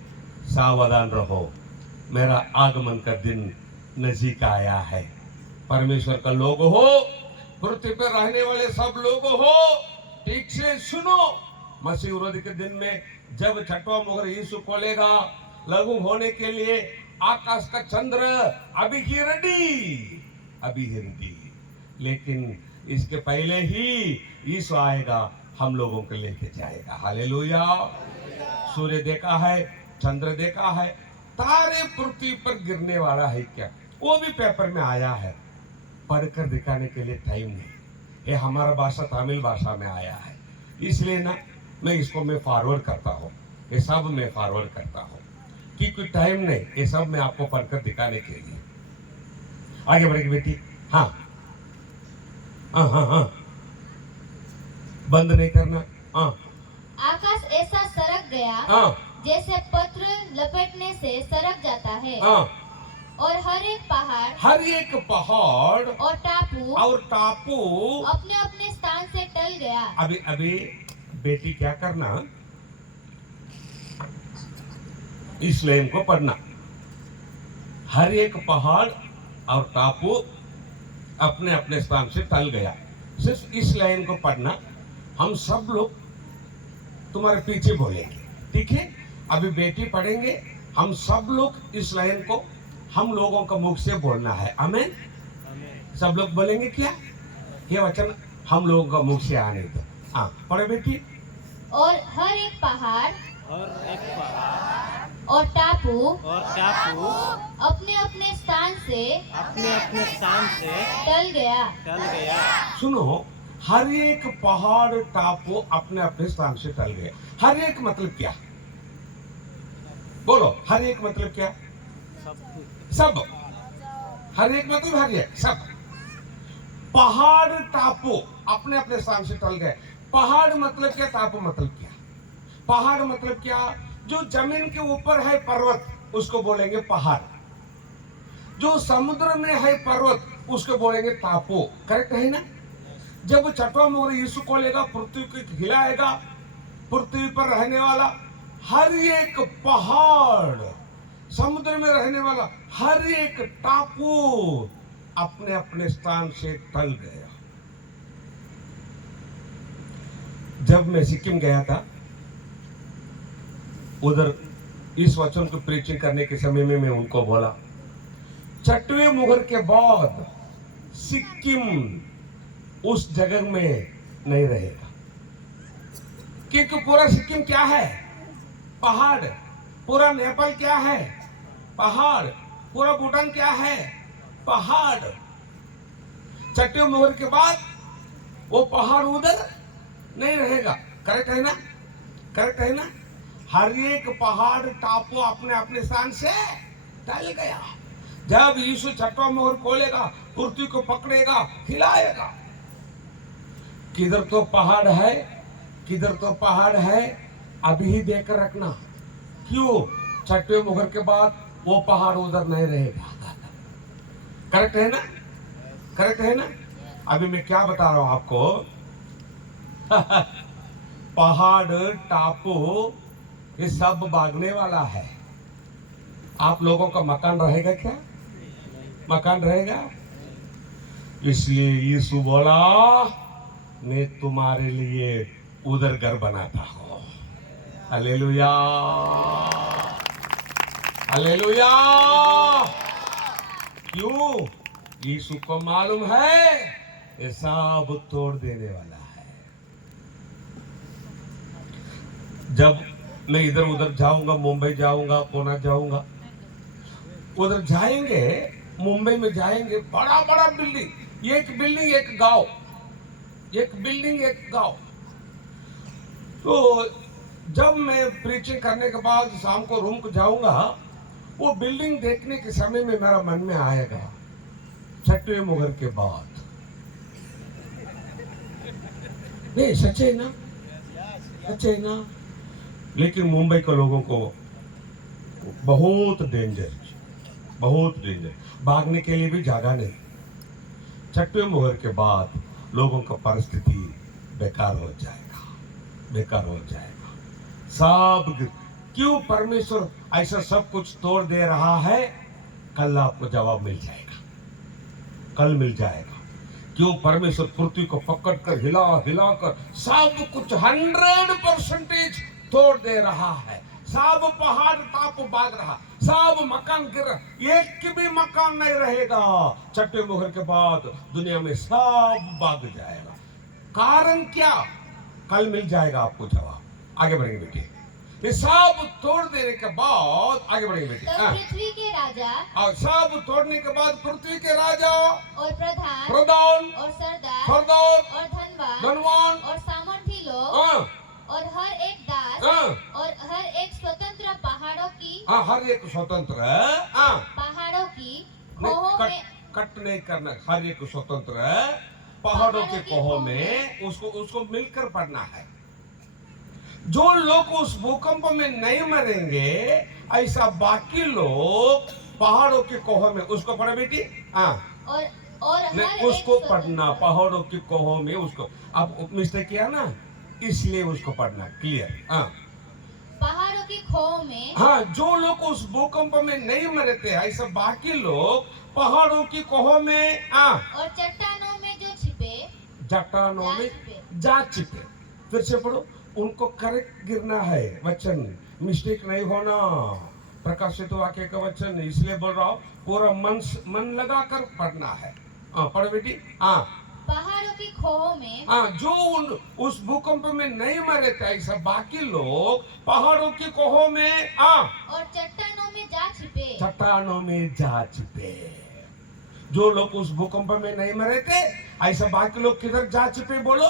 सावधान रहो, मेरा आगमन का दिन नजदीक आया है। परमेश्वर का लोग हो, पृथ्वी पर रहने वाले सब लोग हो, ठीक से सुनो। मसीह विरोधी के दिन में जब छठवां मुहर यीशु खोलेगा, लघु होने के लिए आकाश का चंद्र अभी ही रेडी। लेकिन इसके पहले ही यीशु आएगा, हम लोगों को लेके जाएगा। हालेलुया। सूर्य देखा है, चंद्र देखा है, तारे पृथ्वी पर गिरने वाला है क्या? वो भी पेपर में आया है। पढ़कर दिखाने के लिए टाइम नहीं। ये हमारा भाषा तमिल भाषा में आया है, इसलिए ना मैं इसको मैं फॉरवर्ड करता हूँ। ये सब मैं फॉरवर्ड करता हूँ क्योंकि टाइम नहीं। ये सब मैं आपको पढ़कर दिखाने के लिए। आगे बढ़ेगी बेटी। हाँ, बंद नहीं करना। हाँ, आकाश ऐसा सरक गया हाँ, जैसे पत्र लपेटने से सरक जाता है। हाँ। और हर एक पहाड़ और टापू अपने अपने स्थान से टल गया। अभी बेटी क्या करना, इस लाइन को पढ़ना। हर एक पहाड़ और टापू अपने अपने स्थान से टल गया। सिर्फ इस लाइन को पढ़ना। हम सब लोग तुम्हारे पीछे बोलेंगे, ठीक है? अभी बेटी पढ़ेंगे, हम सब लोग इस लाइन को हम लोगों का मुख से बोलना है। आमीन। सब लोग बोलेंगे क्या? ये वचन हम लोगों का मुख से आने दो। हाँ, पढ़े बेटी। और हर एक पहाड़ और टापू अपने अपने स्थान से टल गया। सुनो, हर एक पहाड़ टापू अपने अपने स्थान से टल गए। हर एक मतलब क्या? बोलो, हर एक मतलब क्या? सब। हर एक मतलब हर एक सब। पहाड़ टापू अपने अपने स्थान से टल गए। पहाड़ मतलब क्या? टापू मतलब क्या? पहाड़ मतलब क्या? जो जमीन के ऊपर है पर्वत उसको बोलेंगे पहाड़, जो समुद्र में है पर्वत उसको बोलेंगे टापू। करेक्ट है ना? जब छठवां मोहर यीशु को लेगा, पृथ्वी को हिलाएगा, पृथ्वी पर रहने वाला हर एक पहाड़, समुद्र में रहने वाला हर एक टापू अपने अपने स्थान से टल गया। जब मैं सिक्किम गया था, उधर इस वचन को प्रीचिंग करने के समय में मैं उनको बोला, छठवें मुहर के बाद सिक्किम उस जगह में नहीं रहेगा, क्योंकि पूरा सिक्किम क्या है? पहाड़। पूरा नेपाल क्या है? पहाड़। पूरा भूटान क्या है? पहाड़। छठवें मुहर के बाद वो पहाड़ उधर नहीं रहेगा। करेक्ट है ना? करेक्ट है ना? हर एक पहाड़ टापू अपने अपने स्थान से टल गया। जब यीशु छठवां मोहर खोलेगा, पृथ्वी को पकड़ेगा, हिलाएगा। किधर तो पहाड़ है, किधर तो पहाड़ है, अभी ही देखकर रखना। क्यों? छठवें मोहर के बाद वो पहाड़ उधर नहीं रहेगा। करेक्ट है ना? करेक्ट है ना? अभी मैं क्या बता रहा हूं आपको? पहाड़ टापू ये सब भागने वाला है। आप लोगों का मकान रहेगा क्या? मकान रहेगा? इसलिए यीशु बोला, मैं तुम्हारे लिए उधर घर बनाता हूं। Hallelujah, hallelujah. क्यों? यीशु को मालूम है ये सब तोड़ देने वाला है। जब मैं इधर उधर जाऊंगा, मुंबई जाऊंगा, पुणे जाऊंगा, उधर जाएंगे, मुंबई में जाएंगे, बड़ा बड़ा बिल्डिंग, एक बिल्डिंग एक गांव, एक बिल्डिंग एक गांव। तो जब मैं प्रीचिंग करने के बाद शाम को रूम को जाऊंगा, वो बिल्डिंग देखने के समय में मेरा मन में आएगा, छठवें मुहर के बाद। नहीं, सच है ना? सच है ना? लेकिन मुंबई के लोगों को बहुत डेंजर, बहुत डेंजर, भागने के लिए भी जगह नहीं। छठवें मुहर के बाद लोगों का परिस्थिति बेकार हो जाएगा, बेकार हो जाएगा सब। क्यों परमेश्वर ऐसा सब कुछ तोड़ दे रहा है? कल आपको जवाब मिल जाएगा, कल मिल जाएगा। क्यों परमेश्वर पृथ्वी को पकड़कर हिला हिलाकर सब कुछ 100% तोड़ दे रहा है। सब पहाड़ टापू भाग रहा, सब मकान गिर, एक भी मकान नहीं रहेगा। छठवें मुहर के बाद दुनिया में सब भाग जाएगा। कारण क्या? कल मिल जाएगा आपको जवाब। आगे बढ़ेंगे बेटे। ये सब तोड़ देने के बाद आगे बढ़ेंगे बेटे। पृथ्वी के राजा, और सब तोड़ने के बाद पृथ्वी के राजा और प्रधान और सरदार और धनवान और सामर्थी लोग और हर एक दास और हर एक स्वतंत्र पहाड़ों की हर एक स्वतंत्र पहाड़ों की खोहों में कट नहीं करना। हर एक स्वतंत्र पहाड़ों के कोहों में उसको मिलकर पढ़ना है। जो लोग उस भूकंप में नहीं मरेंगे, ऐसा बाकी लोग पहाड़ों के कोहों में, उसको पढ़ा बेटी। और हर उसको एक पढ़ना, पहाड़ों के कोहों में। उसको अब मिस्टेक किया ना, इसलिए उसको पढ़ना। क्लियर? पहाड़ों की खोह में। हाँ, जो लोग उस भूकंप में नहीं मरे थे, ऐसा बाकी लोग पहाड़ों की कोहों में और चट्टानों में जो छिपे, चट्टानों में जा छिपे। फिर से पढ़ो, उनको करेक्ट गिरना है वचन, मिस्टेक नहीं होना। प्रकाशित वाक्य का वचन, इसलिए बोल रहा हूँ, पूरा मन लगा कर पढ़ना है। पढ़ो बेटी। पहाड़ों की खोहों में। जो उस भूकंप में नहीं मरे थे, ऐसा बाकी लोग पहाड़ों की कोहों में और चट्टानों में जा छिपे। चट्टानों में जा छिपे। जो लोग उस भूकंप में नहीं मरे थे, ऐसा बाकी लोग किधर जा छिपे? बोलो,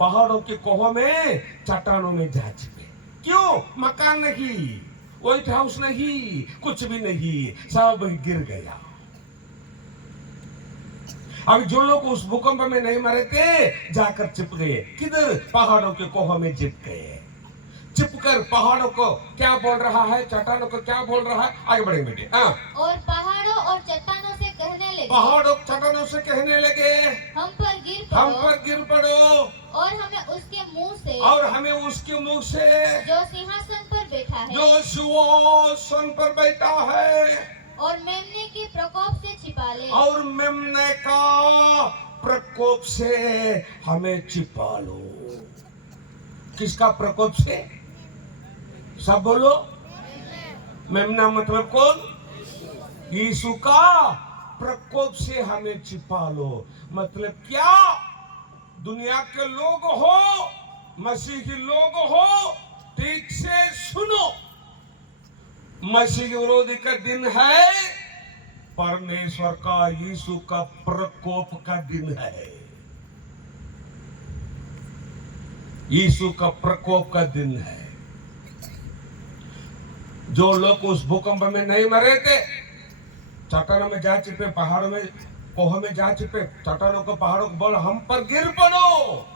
पहाड़ों की कोहों में, चट्टानों में जा छिपे। क्यों? मकान नहीं, व्हाइट हाउस नहीं, कुछ भी नहीं, सब गिर गया। अब जो लोग उस भूकंप में नहीं मरे थे, जाकर छिप गए। किधर? पहाड़ों के कोहों में छिप गए। चिपकर पहाड़ों को क्या बोल रहा है, चट्टानों को क्या बोल रहा है? आगे बढ़ेंगे बेटे। हाँ, और पहाड़ों और चट्टानों से कहने लगे, पहाड़ों चट्टानों से कहने लगे, हम पर गिर हम पड़ो पर गिर पड़ो और हमें उसके मुंह से, और हमें उसके मुंह से जो सिंहासन पर बैठा है जो सिंहासन पर बैठा है और मेमने के प्रकोप से छिपा ले। और मेमने का प्रकोप से हमें छिपा लो। किसका प्रकोप से? सब बोलो। मेमना मतलब कौन? यीशु का प्रकोप से हमें छिपा लो। मतलब क्या? दुनिया के लोग हो, मसीही लोग हो, ठीक से सुनो। मसीह विरोधी का दिन है, परमेश्वर का, यीशु का प्रकोप का दिन है। यीशु का प्रकोप का दिन है। जो लोग उस भूकंप में नहीं मरे थे, चट्टानों में जा चिपे, पहाड़ों में, कोह में जा चिपे, चट्टानों को, पहाड़ों को बोल हम पर गिर पड़ो।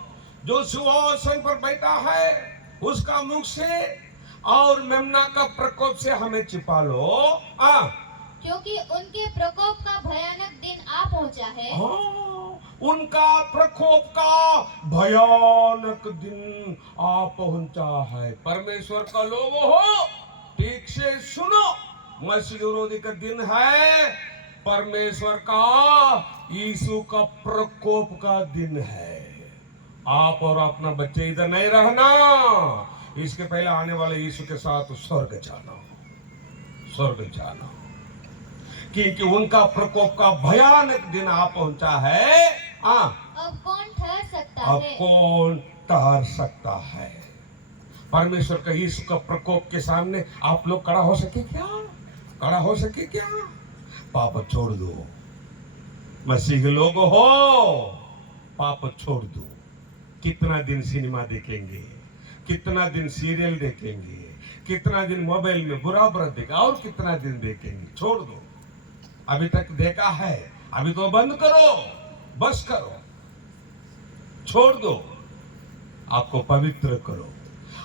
जो सिंहासन पर बैठा है उसका मुख से और मेमना का प्रकोप से हमें छिपा लो। क्योंकि उनके प्रकोप का भयानक दिन आ पहुंचा है। उनका प्रकोप का भयानक दिन आ पहुंचा है। परमेश्वर का लोग हो, ठीक से सुनो। मसीह विरोधी का दिन है, परमेश्वर का, यीशु का प्रकोप का दिन है। आप और अपना बच्चे इधर नहीं रहना, इसके पहले आने वाले यीशु के साथ स्वर्ग जाना, स्वर्ग जाना, क्योंकि उनका प्रकोप का भयानक दिन आ पहुंचा है। अब कौन ठहर सकता अब है? कौन ठहर सकता है? परमेश्वर का, यीशु का प्रकोप के सामने आप लोग खड़ा हो सके क्या? खड़ा हो सके क्या? पाप छोड़ दो। मसीह के लोग हो, पाप छोड़ दो। कितना दिन सिनेमा देखेंगे, कितना दिन सीरियल देखेंगे, कितना दिन मोबाइल में बुरा बुरा देखा, और कितना दिन देखेंगे? छोड़ दो। अभी तक देखा है, अभी तो बंद करो, बस करो, छोड़ दो। आपको पवित्र करो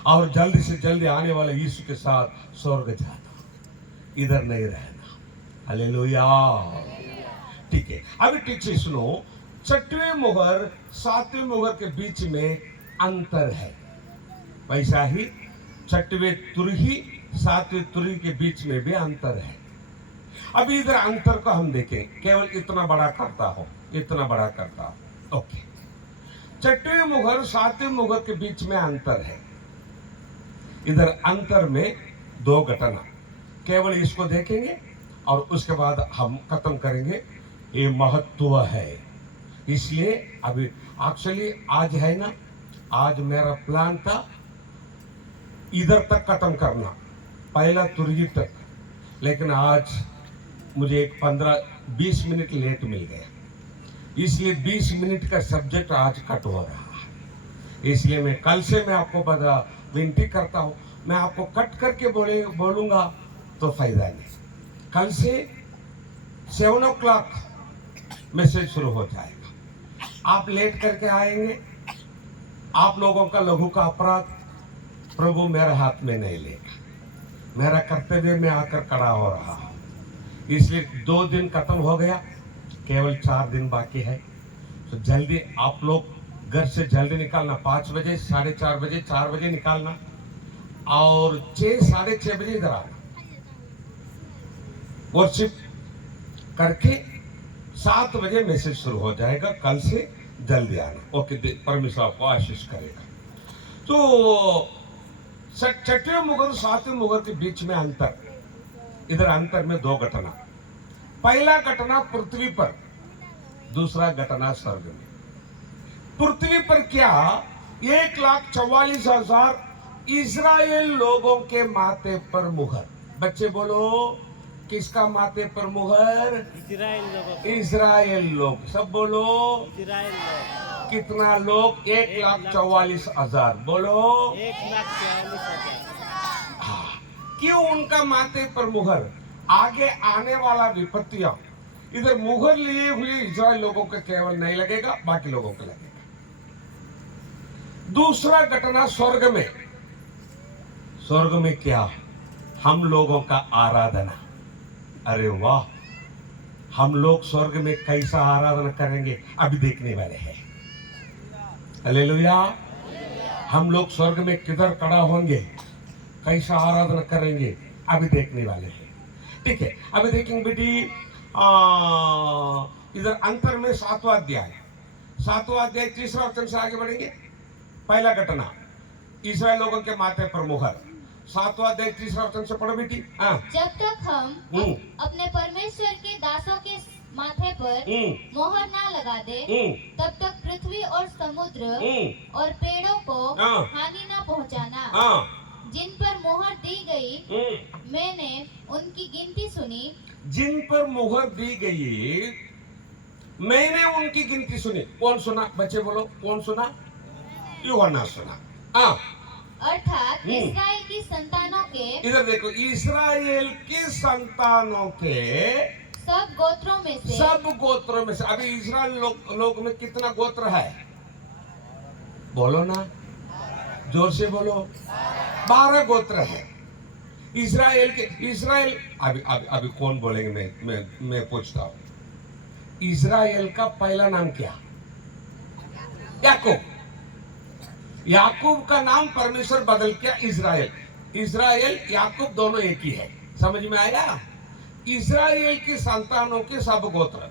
और जल्दी से जल्दी आने वाले यीशु के साथ स्वर्ग जाना, इधर नहीं रहना। हालेलुया। ठीक है, अभी ठीक से सुनो। 6वीं मुहर 7वीं मुहर के बीच में अंतर है। वैसा ही 6वीं तुरही 7वीं तुरही के बीच में भी अंतर है। अभी इधर अंतर को हम देखें। केवल इतना बड़ा करता हो, इतना बड़ा करता हो। ओके, 6वीं मुहर 7वीं मुहर के बीच में अंतर है। इधर अंतर में 2 घटना, केवल इसको देखेंगे और उसके बाद हम खत्म करेंगे। ये महत्व है, इसलिए अभी एक्चुअली आज है ना, आज मेरा प्लान था इधर तक खत्म करना, पहला तुरही तक, लेकिन आज मुझे एक 15-20 मिनट लेट मिल गया, इसलिए 20 मिनट का सब्जेक्ट आज कट हो रहा है। इसलिए मैं कल से मैं आपको बता विनती करता हूँ, मैं आपको कट करके बोलूंगा तो फायदा नहीं। कल से 7 o'clock मैसेज शुरू हो जाएगा। आप लेट करके आएंगे, आप लोगों का लघु का अपराध प्रभु मेरे हाथ में नहीं लेगा। मेरा कर्तव्य में आकर खड़ा हो रहा हूं, इसलिए 2 दिन खत्म हो गया, केवल 4 दिन बाकी है। तो जल्दी आप लोग घर से जल्दी निकालना, 5 बजे, 4:30 बजे, 4 बजे निकालना और 6, 6:30 बजे इधर आना। वर्शिप करके 7 बजे मैसेज शुरू हो जाएगा। कल से जल्दी आना। ओके, परमेश्वर आपको आशीष करेगा। तो 6वीं मुहर 7वीं मुहर के बीच में अंतर, इधर अंतर में 2 घटना। पहला घटना पृथ्वी पर, दूसरा घटना स्वर्ग में। पृथ्वी पर क्या? 1,44,000 इजराइल लोगों के माथे पर मुहर। बच्चे बोलो, किसका माथे पर मुहर? इजराइल लोग, इजराइल लोग। सब बोलो, इजराइल लोग। कितना लोग? 1,44,000। बोलो, 1,44,000। क्यों उनका माथे पर मुहर? आगे आने वाला विपत्तियां इधर मुहर लिए हुए इजराइल लोगों के केवल नहीं लगेगा, बाकी लोगों को लगेगा। दूसरा घटना स्वर्ग में, स्वर्ग में क्या? हम लोगों का आराधना। अरे वाह, हम लोग स्वर्ग में कैसा आराधना करेंगे अभी देखने वाले हैं। हालेलुया। हम लोग स्वर्ग में किधर खड़ा होंगे, कैसा आराधना करेंगे अभी देखने वाले हैं। ठीक है, अभी देखेंगे बेटी इधर अंतर में 7वां अध्याय 3रा वचन से आगे बढ़ेंगे। पहला घटना, इस्राएल लोगों के माथे पर मुहर। 7वां अध्याय 3रा वचन से पढ़ो बेटी। जब तक हम अपने परमेश्वर के दासों के माथे पर मोहर ना लगा दे, तब तक पृथ्वी और समुद्र और पेड़ों को हानि ना पहुंचाना। जिन पर मोहर दी गई, मैंने उनकी गिनती सुनी। जिन पर मोहर दी गई, मैंने उनकी गिनती सुनी। कौन सुना? बच्चे बोलो, कौन सुना? यूहन्ना सुना। अर्थात इस्राएल की संतानों के, इधर देखो, इस्राएल की संतानों के सब गोत्रों में से, सब गोत्रों में से। अभी इस्राएल लोग में कितना गोत्र है? बोलो ना, जोर से बोलो। 12 गोत्र है इस्राएल के। इस्राएल अभी कौन बोलेंगे? मैं पूछता हूँ, इस्राएल का पहला नाम क्या? याकूब। याकूब का नाम परमेश्वर बदल के इस्राएल याकूब दोनों एक ही है। समझ में आया? इस्राएल की संतानों के सब गोत्र,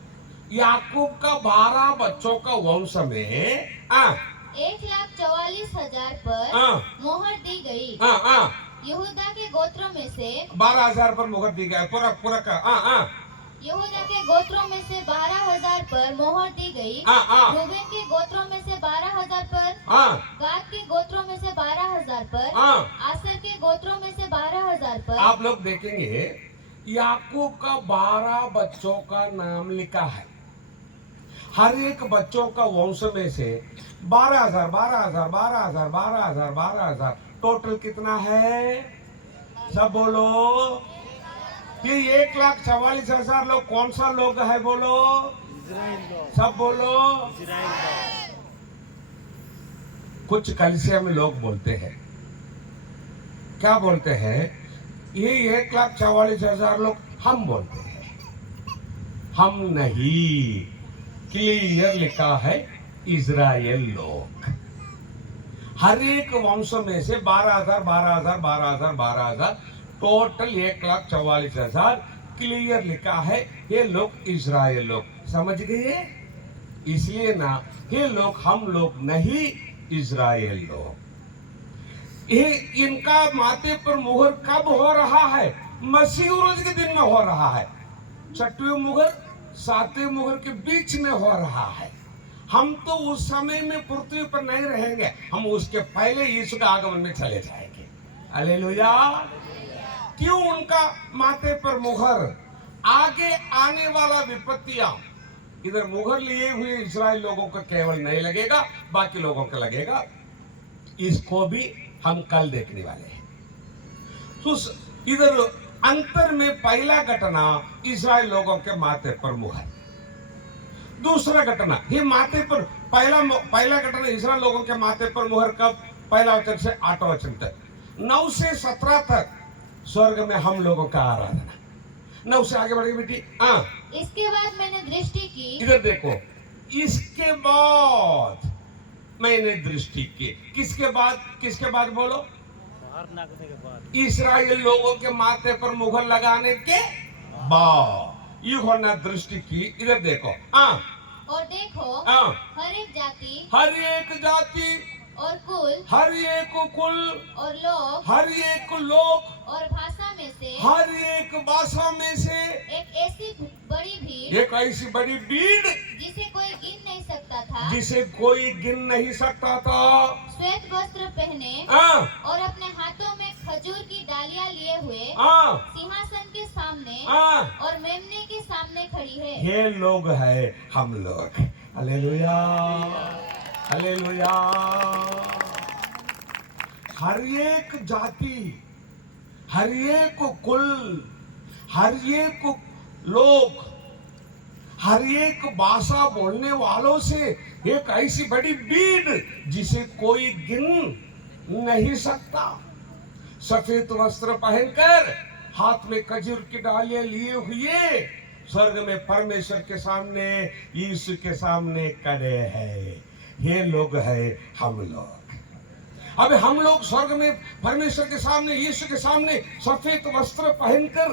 याकूब का 12 बच्चों का वंश में 1,44,000 पर मोहर दी गई। यहूदा के गोत्रों में से 12,000 पर मोहर दी गई। पूरा का यहूदा के गोत्रों में से 12,000 पर मोहर दी गई। रूबेन के गोत्रों में से 12,000 पर, गाद के गोत्रों में से 12,000 पर, आसर के गोत्रों में से 12,000 पर। आप लोग देखेंगे याकूब का 12 बच्चों का नाम लिखा है। हर एक बच्चों का वंश में से 12,000 टोटल कितना है? सब बोलो। ये 1,44,000 लोग कौन सा लोग है? बोलो, इजराइल लोग। सब बोलो। इजराइल लोग। कुछ कलिसिया में लोग बोलते हैं, क्या बोलते हैं? ये 1,44,000 लोग हम बोलते हैं। हम नहीं, क्लियर लिखा है इजराइल लोग। हर एक वंश में से 12,000 टोटल 1,44,000 क्लियर लिखा है। ये लोग इजराइल लोग। समझ गए? इसलिए ना, ये लोग हम लोग नहीं, इजराइल लोग। ये इनका माथे पर मुहर कब हो रहा है? मसीह रोज के दिन में हो रहा है। 6वीं मुहर 7वीं मुहर के बीच में हो रहा है। हम तो उस समय में पृथ्वी पर नहीं रहेंगे, हम उसके पहले यीशु का आगमन में चले जाएंगे। हालेलुया। क्यों उनका माथे पर मुहर? आगे आने वाला विपत्तियां इधर मुहर लिए हुए इस्राएल लोगों को केवल नहीं लगेगा, बाकी लोगों को लगेगा। इसको भी हम कल देखने वाले हैं। तो इधर अंतर में पहला घटना इस्राएल लोगों के माथे पर मुहर। दूसरा घटना, ये माथे पर पहला घटना इस्राएल लोगों के माथे पर मुहर कब? पहला वचन से 8वां वचन तक। 9 से 17 तक स्वर्ग में हम लोगों का आराधना। 9 से आगे बढ़ेगी बेटी। इसके बाद मैंने दृष्टि की। इधर देखो, इसके बाद मैंने दृष्टि की। किसके बाद बोलो? मोहर लगने के बाद। इस्राएल लोगों के माथे पर मुहर लगाने के बाद यूहन्ना दृष्टि की। इधर देखो। और देखो, हर एक जाति और कुल, हर एक कुल और लोग, हर एक लोग और भाषा में से, हर एक भाषा में से एक ऐसी बड़ी भीड़, एक ऐसी बड़ी भीड़ जिसे कोई गिन नहीं सकता था, श्वेत वस्त्र पहने और अपने हाथों में खजूर की डालियां लिए हुए सिंहासन के सामने और मेमने के सामने खड़ी है। ये लोग है हम लोग। Hallelujah, hallelujah. हर एक जाति, हर एक कुल, हर एक लोग, हर एक भाषा बोलने वालों से एक ऐसी बड़ी भीड़ जिसे कोई गिन नहीं सकता। सफेद वस्त्र पहनकर हाथ में खजूर की डालियां लिए हुए स्वर्ग में परमेश्वर के सामने, यीशु के सामने खड़े हैं। ये लोग है हम लोग। अब हम लोग स्वर्ग में परमेश्वर के सामने, यीशु के सामने सफेद वस्त्र पहनकर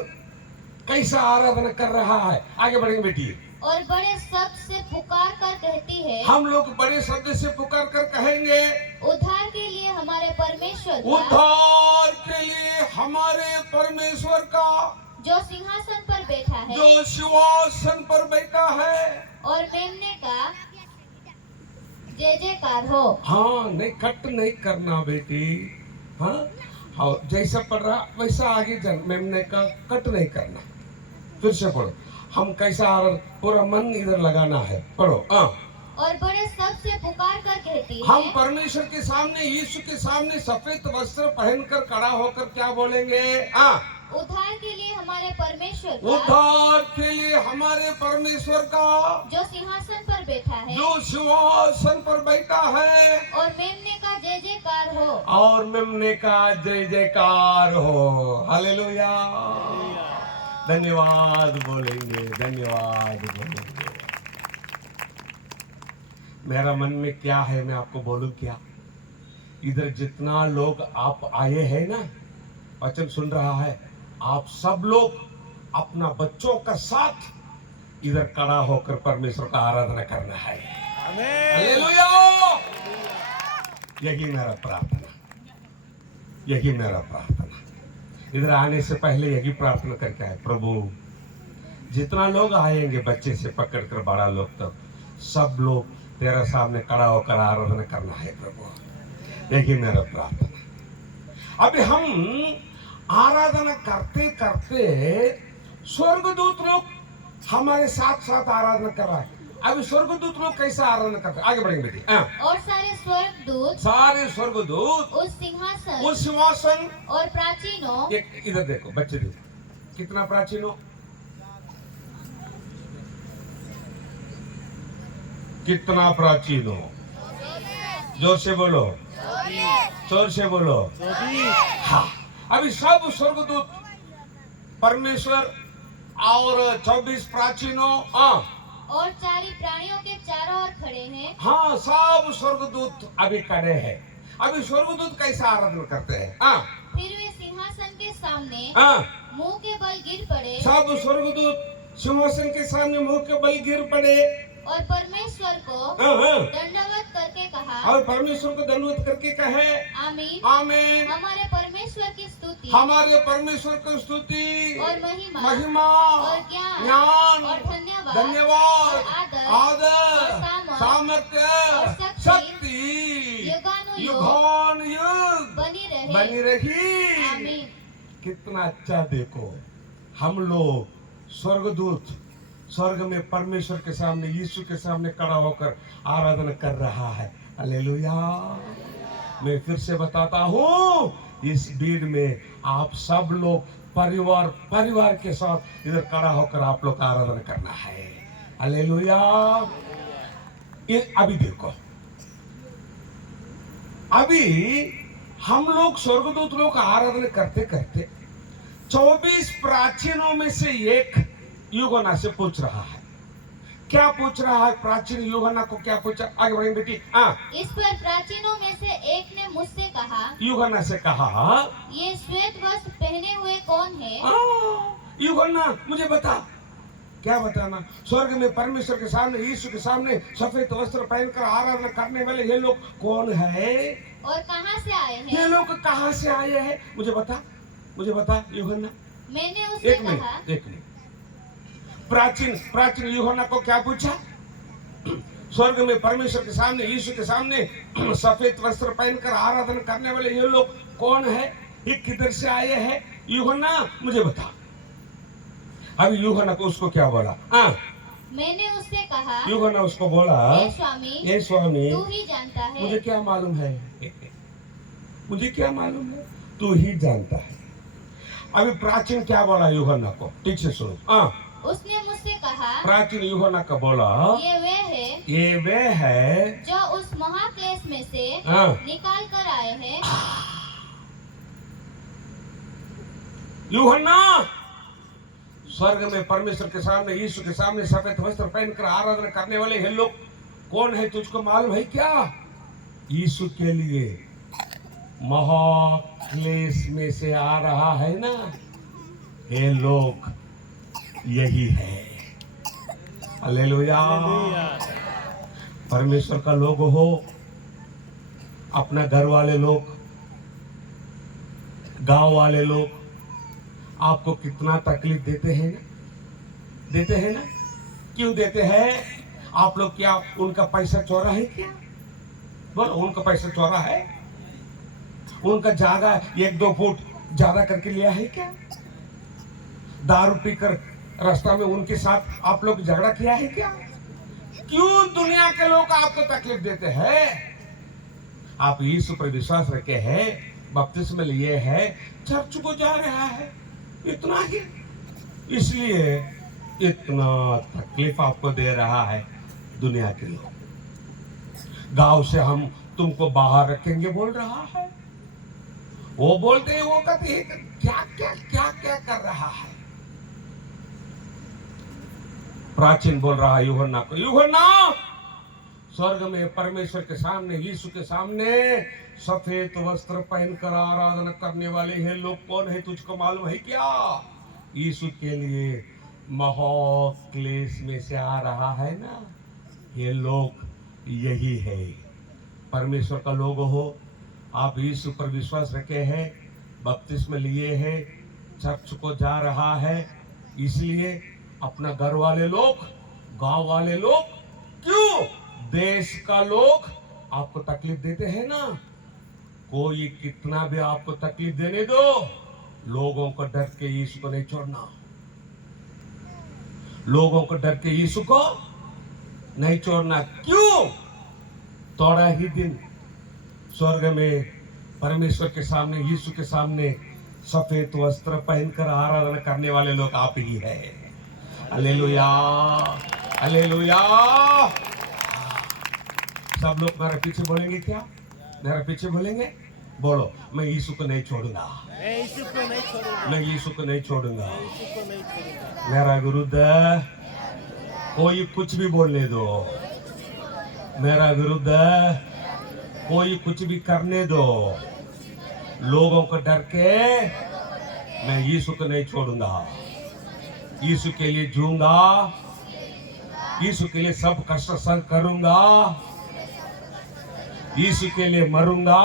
कैसा आराधना कर रहा है। आगे बढ़ेंगे बेटी। और बड़े शब्द से पुकार कर कहती है, हम लोग बड़े शब्द से पुकार कर कहेंगे, उद्धार के लिए हमारे परमेश्वर का, उद्धार के लिए हमारे परमेश्वर का, जो सिंहासन पर बैठा है जो सिंहासन पर बैठा है, और मेमने का जय जयकार हो। हाँ, नहीं कट नहीं करना बेटी। हाँ, और जैसा पढ़ रहा वैसा आगे जन मेमने का कट नहीं करना। फिर से पढ़ो। हम कैसा पूरा मन इधर लगाना है। पढ़ो। और बड़े शब्द से पुकार कर कहती है, हम परमेश्वर के सामने, यीशु के सामने सफेद वस्त्र पहनकर खड़ा होकर क्या बोलेंगे? उद्धार के लिए हमारे परमेश्वर का, उद्धार के लिए हमारे परमेश्वर का, जो सिंहासन पर बैठा है, जो सिंहासन पर बैठा है, और मेमने का जय जयकार हो। और मेमने का जय जयकार हो। हालेलुया। धन्यवाद बोलेंगे, धन्यवाद बोलेंगे। मेरा मन में क्या है मैं आपको बोलूं क्या? इधर जितना लोग आप आए हैं ना, वचन सुन रहा है, आप सब लोग अपना बच्चों का साथ इधर खड़ा होकर परमेश्वर का आराधना करना है। हालेलुया। यही मेरा प्रार्थना, यही मेरा प्रार्थना। इधर आने से पहले यही प्रार्थना करके आए, प्रभु जितना लोग आएंगे बच्चे से पकड़कर बड़ा लोग तक, सब लोग तेरा सामने खड़ा होकर आराधना करना है प्रभु। यही मेरा प्रार्थना। अभी हम आराधना करते करते स्वर्गदूत लोग हमारे साथ साथ आराधना कर रहा है। अभी स्वर्गदूत लोग कैसा आराधना करते हैं? आगे बढ़ेंगे बेटी। और सारे स्वर्गदूत उस सिंहासन और प्राचीनों, इधर देखो बच्चे, देखो कितना प्राचीन हो, कितना प्राचीन हो। जोर से बोलो, जोर से बोलो। हाँ, अभी सब स्वर्गदूत परमेश्वर और 24 प्राचीनों और चारी प्राणियों के चारों ओर खड़े हैं। हाँ, सब स्वर्गदूत अभी खड़े हैं। अभी स्वर्गदूत कैसा आराधना करते हैं? फिर वे सिंहासन के सामने मुंह के बल गिर पड़े। सब स्वर्गदूत सिंहासन के सामने मुंह के बल गिर पड़े और परमेश्वर को दंडवत करके कहा, और परमेश्वर को दंडवत करके कहे, आमीन, आमीन। हमारे परमेश्वर की स्तुति, हमारे परमेश्वर की स्तुति और महिमा, महिमा और ज्ञान और धन्यवाद, धन्यवाद, आदर, आदर, सामर्थ्य, और शक्ति युगानुयुग बनी रही। आमीन। कितना अच्छा देखो, हम लोग स्वर्गदूत स्वर्ग में परमेश्वर के सामने, यीशु के सामने खड़ा होकर आराधना कर रहा है। हालेलुया। मैं फिर से बताता हूँ, इस भीड़ में आप सब लोग परिवार के साथ इधर खड़ा होकर आप लोग आराधना करना है। हालेलुया। ये अभी देखो, अभी हम लोग स्वर्गदूत लोग आराधना करते करते 24 प्राचीनों में से एक यूहन्ना से पूछ रहा है। क्या पूछ रहा है? प्राचीन यूहन्ना को क्या पूछा? आगे बढ़ेंगे बेटी। इस पर प्राचीनों में से एक ने मुझसे कहा, यूहन्ना से कहा, ये श्वेत वस्त्र पहने हुए कौन है? यूहन्ना मुझे बता। क्या बताना? स्वर्ग में परमेश्वर के सामने, यीशु के सामने सफेद वस्त्र पहनकर आराधना करने वाले ये लोग कौन है और कहां से आए हैं? ये लोग कहां से आए हैं? मुझे बता, मुझे बता यूहन्ना। मैंने उससे कहा, एक मिनट। प्राचीन यूहन्ना को क्या पूछा? स्वर्ग में परमेश्वर के सामने, यीशु के सामने सफेद वस्त्र पहनकर आराधना करने वाले ये लोग कौन है? ये किधर से आए हैं? यूहन्ना मुझे बता। अभी यूहन्ना को उसको क्या बोला? मैंने उससे कहा, यूहन्ना उसको बोला, ये स्वामी तू ही जानता है। मुझे क्या मालूम है? मुझे क्या मालूम है? तू ही जानता है। अभी प्राचीन क्या बोला यूहन्ना को? ठीक से सुनो। उसने मुझसे कहा, प्राचीन यूहन्ना का बोला, ये वे है जो उस महाक्लेश में से निकाल कर आए हैं। यूहन्ना स्वर्ग में परमेश्वर के सामने, यीशु के सामने सफेद वस्त्र पहनकर आराधना करने वाले ये लोग कौन है तुझको मालूम है क्या? यीशु के लिए महाक्लेश में से आ रहा है ना, ये लोग यही है। हालेलुया। परमेश्वर का लोग हो, अपना घर वाले लोग, गांव वाले लोग आपको कितना तकलीफ देते हैं ना, देते हैं ना। क्यों देते हैं? आप लोग क्या उनका पैसा चोरा है क्या? बोलो, उनका पैसा चोरा है? उनका जागा 1-2 फुट ज्यादा करके लिया है क्या? दारू पीकर रास्ता में उनके साथ आप लोग झगड़ा किया है क्या? क्यों दुनिया के लोग आपको तकलीफ देते हैं? आप यीशु पर विश्वास रखे हैं, बपतिस्मा लिए है, चर्च को जा रहा है, इतना ही, इसलिए इतना तकलीफ आपको दे रहा है दुनिया के लोग। गांव से हम तुमको बाहर रखेंगे बोल रहा है, वो बोलते हैं, वो कहते हैं क्या क्या क्या क्या कर रहा है। प्राचीन बोल रहा है यूहन्ना को, यूहन्ना स्वर्ग में परमेश्वर के सामने, यीशु के सामने सफेद वस्त्र पहनकर आराधना करने वाले हैं लोग कौन है तुझको मालूम है क्या? यीशु के लिए महाक्लेश में से आ रहा है ना, ये लोग यही है। परमेश्वर का लोग हो, आप यीशु पर विश्वास रखे हैं, बपतिस्मा लिए हैं, चर्च को जा रहा है, इसलिए अपना घर वाले लोग, गांव वाले लोग, क्यों देश का लोग आपको तकलीफ देते हैं ना। कोई कितना भी आपको तकलीफ देने दो, लोगों को डर के यीशु को नहीं छोड़ना, लोगों को डर के यीशु को नहीं छोड़ना। क्यों? थोड़ा ही दिन स्वर्ग में परमेश्वर के सामने, यीशु के सामने सफेद वस्त्र पहनकर आराधना करने वाले लोग आप ही है। Hallelujah, hallelujah. सब लोग मेरे पीछे बोलेंगे क्या? मेरे पीछे बोलेंगे, बोलो, मैं यीशु को नहीं छोड़ूंगा, मैं यीशु को नहीं छोड़ूंगा, मैं यीशु को नहीं छोड़ूंगा। यीशु को नहीं छोड़ूंगा। मेरा विरुद्ध कोई कुछ भी बोलने दो, मेरा विरुद्ध कोई कुछ भी करने दो, लोगों को डर के मैं यीशु को नहीं छोड़ूंगा। यीशु के लिए जीऊंगा, यीशु के लिए सब कष्ट सहन करूंगा, यीशु के लिए मरूंगा,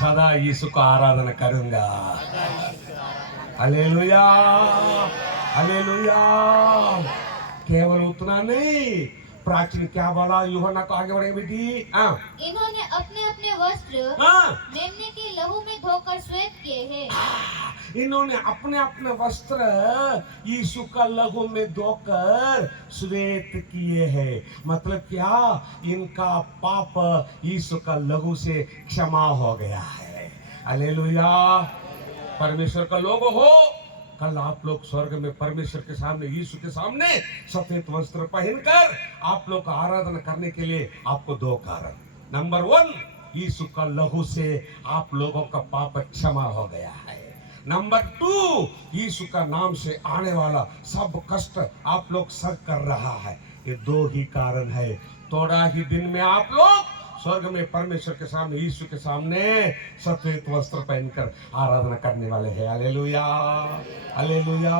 सदा यीशु का आराधना करूंगा। Hallelujah, hallelujah. केवल उतना नहीं, प्राचीन क्या बोला यूहन्ना को, आगे बढ़ेंगे बेटी। हाँ, इन्होंने अपने अपने वस्त्र हाँ, मेमने के लहू में धोकर श्वेत किए हैं। इन्होंने अपने अपने वस्त्र यीशु का लहू में धोकर श्वेत किए हैं। मतलब क्या? इनका पाप यीशु का लहू से क्षमा हो गया है। हालेलुया। परमेश्वर का लोग हो, कल आप लोग स्वर्ग में परमेश्वर के सामने, यीशु के सामने सफेद वस्त्र पहनकर आप लोग का आराधना करने के लिए आपको 2 कारण। नंबर 1, यीशु का लहू से आप लोगों का पाप क्षमा हो गया है। नंबर 2, यीशु का नाम से आने वाला सब कष्ट आप लोग सह कर रहा है। ये 2 ही कारण है। थोड़ा ही दिन में आप लोग स्वर्ग में परमेश्वर के सामने, यीशु के सामने सफेद वस्त्र पहनकर आराधना करने वाले हैं। Hallelujah, hallelujah.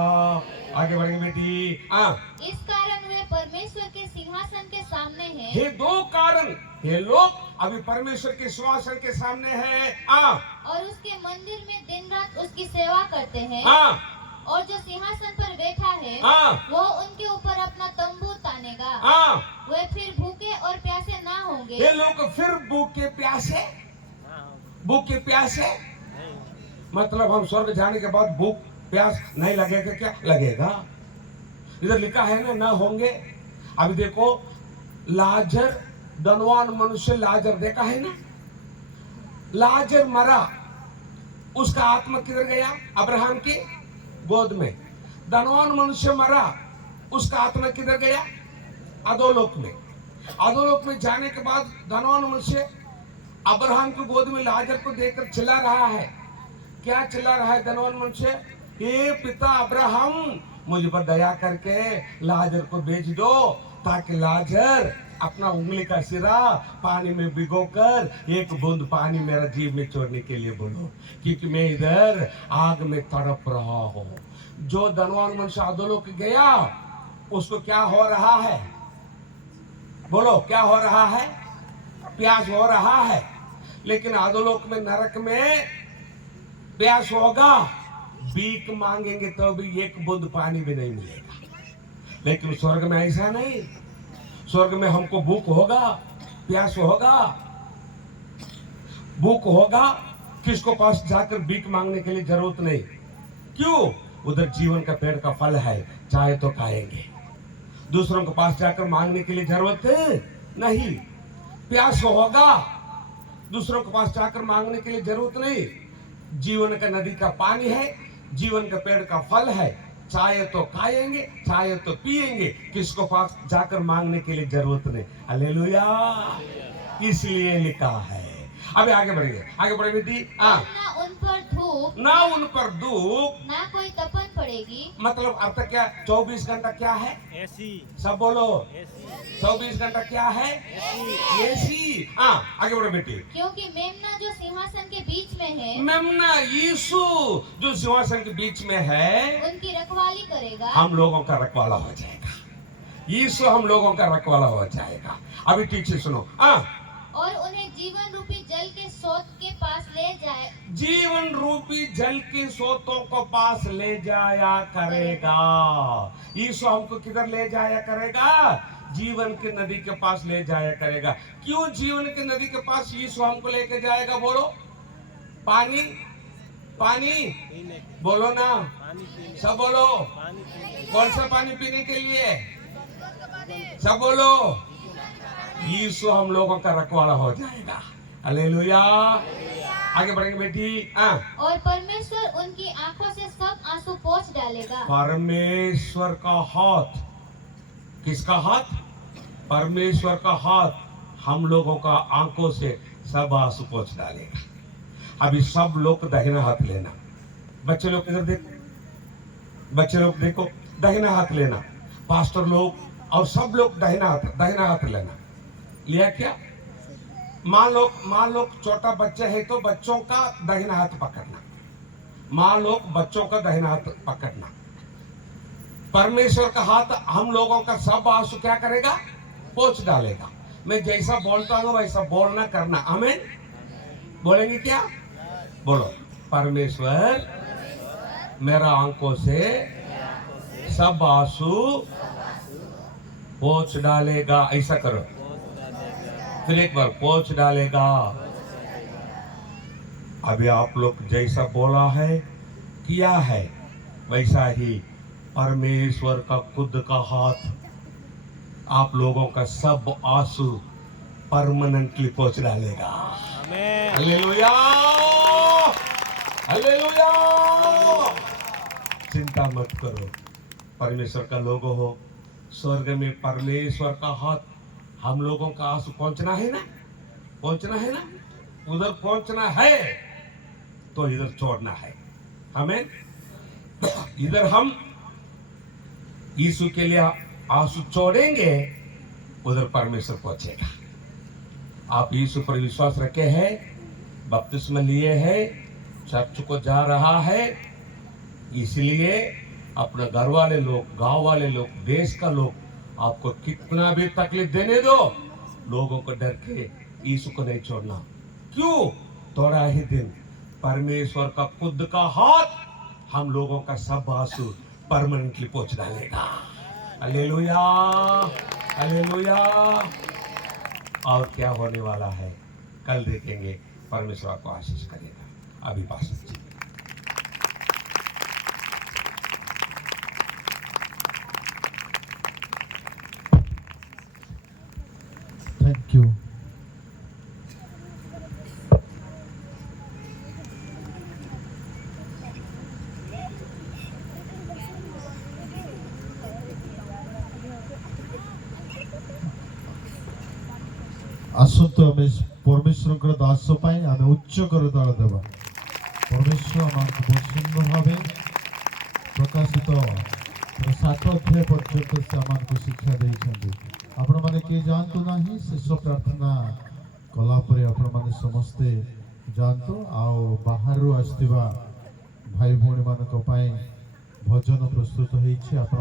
आगे बढ़ेंगे बेटी। हाँ, इस कारण वे परमेश्वर के सिंहासन के सामने हैं। ये 2 कारण, ये लोग अभी परमेश्वर के सिंहासन के सामने हैं। हाँ, और उसके मंदिर में दिन रात उसकी सेवा करते हैं। हाँ, और जो सिंहासन पर बैठा है, हाँ, वो उनके ऊपर अपना तंबू तानेगा। हाँ। वे फिर भूखे और प्यासे ना होंगे। ये लोग फिर भूखे प्यासे, भूखे प्यासे, मतलब हम स्वर्ग जाने के बाद भूख प्यास नहीं लगेगा क्या? लगेगा। इधर लिखा है ना, ना होंगे। अभी देखो, लाजर, धनवान मनुष्य लाजर देखा है ना, लाजर मरा, उसका आत्मा किधर गया? अब्राहम की गोद में। धनवान मनुष्य मरा, उसका आत्मा किधर गया? अधोलोक में। अधोलोक में जाने के बाद धनवान मनुष्य अब्राहम की गोद में लाजर को देखकर चिल्ला रहा है, क्या चिल्ला रहा है धनवान मनुष्य? हे पिता अब्राहम, मुझ पर दया करके लाजर को भेज दो, ताकि लाजर अपना उंगली का सिरा पानी में भिगोकर एक बूंद पानी मेरा जीभ में छोड़ने के लिए बोलो, क्योंकि मैं इधर आग में तड़प रहा हूँ। जो धनवान मनुष्य अधोलोक गया, उसको क्या हो रहा है? बोलो, क्या हो रहा है? प्यास हो रहा है। लेकिन अधोलोक में, नरक में प्यास होगा, भीख मांगेंगे तो भी एक बूंद पानी भी नहीं मिलेगा। लेकिन स्वर्ग में ऐसा नहीं। स्वर्ग में हमको भूख होगा, प्यास होगा, भूख होगा, किसको पास जाकर भीख मांगने के लिए जरूरत नहीं। क्यों? उधर जीवन का पेड़ का फल है, चाहे तो खाएंगे। दूसरों के पास जाकर मांगने के लिए जरूरत नहीं। प्यास होगा, दूसरों के पास जाकर मांगने के लिए जरूरत नहीं। जीवन का नदी का पानी है, जीवन का पेड़ का फल है, चाहे तो खाएंगे, चाहे तो पिएंगे, किसको पास जाकर मांगने के लिए जरूरत नहीं। हालेलुया। इसलिए लिखा है। अभी आगे बढ़ेंगे, आगे बढ़े बेटी। ना उन पर धूप, ना उन पर धूप, ना कोई तपन पड़ेगी। मतलब अर्थ क्या? 24 घंटा क्या है? एसी, सब बोलो। एसी, 24 घंटा क्या है? AC, AC. आगे बढ़ो बेटी। क्योंकि मेमना जो सिंहासन के बीच में है, मेमना यीशु जो सिंहासन के बीच में है, उनकी रखवाली करेगा। हम लोगों का रखवाला हो जाएगा। यीशु हम लोगों का रखवाला हो जाएगा। अभी ठीक से सुनो। और उन्हें जीवन रूपी जल के स्रोत के पास ले जाए, जीवन रूपी जल के स्रोतों को पास ले जाया करेगा। यीशु हमको किधर ले जाया करेगा? जीवन की नदी के पास ले जाया करेगा। क्यों जीवन की नदी के पास यीशु हमको लेके जाएगा? बोलो। पानी, पानी पीने, बोलो ना, पानी पीने, सब बोलो। पानी पीने, कौन सा पानी पीने के लिए? सब बोलो। यीशु हम लोगों का रखवाला हो जाएगा। हालेलुया। आगे बढ़ेंगे बेटी। और परमेश्वर उनकी आंखों से सब आंसू पोंछ डालेगा। परमेश्वर का हाथ, किसका हाथ? परमेश्वर का हाथ हम लोगों का आंखों से सब आंसू पोंछ डालेगा। अभी सब लोग दाहिना हाथ लेना। बच्चे लोग इधर देखो, बच्चे लोग देखो, दाहिना हाथ लेना। पास्टर लोग और सब लोग दाहिना हाथ लेना। लिया क्या? मान लो छोटा बच्चा है तो बच्चों का दाहिना हाथ पकड़ना। मान लो बच्चों का दाहिना हाथ पकड़ना। परमेश्वर का हाथ हम लोगों का सब आंसू क्या करेगा? पोंछ डालेगा। मैं जैसा बोलता हूँ वैसा बोलना करना। आमीन। बोलेंगे क्या? बोलो। परमेश्वर मेरा आंखों से सब आंसू पोंछ डालेगा। ऐसा करो, फिर एक बार, पोंछ डालेगा। अभी आप लोग जैसा बोला है, किया है, वैसा ही परमेश्वर का खुद का हाथ आप लोगों का सब आंसू परमानेंटली पोंछ डालेगा। आमेन। Hallelujah, hallelujah. चिंता मत करो, परमेश्वर का लोगो हो। स्वर्ग में परमेश्वर का हाथ हम लोगों का आंसू पहुंचना है ना, पहुंचना है ना, उधर पहुंचना है तो इधर छोड़ना है। हमें इधर हम यीशु के लिए आंसू छोड़ेंगे, उधर परमेश्वर पहुंचेगा। आप यीशु पर विश्वास रखे हैं, बपतिस्मा लिए हैं, चर्च को जा रहा है, इसलिए अपने घर वाले लोग, गांव वाले लोग, देश का लोग आपको कितना भी तकलीफ देने दो, लोगों को डर के यीशु को नहीं छोड़ना। क्यों? थोड़ा ही दिन परमेश्वर का खुद का हाथ हम लोगों का सब आंसू परमानेंटली पोंछ डालेगा। Hallelujah, hallelujah. और क्या होने वाला है कल देखेंगे। परमेश्वर को आशीष करेगा। अभी पास थैंक यू। ଆସନ୍ତୁ ଆମେ ପରମେଶ୍ୱରଙ୍କର ଦାସ ପାଇଁ ଆମେ ଉଚ୍ଚ କରତାଳ ଦେବା। परमेश्वर आमको बहुत सुंदर भाव प्रकाशित 7 अध्याय पर्यंत से आमको शिक्षा देते आपण मैंने किए जानतु ना शेष प्रार्थना कलापर आपण मैंने समस्ते जानतु आओ बाहर आसवा भाई भौणी मान भजन प्रस्तुत होती।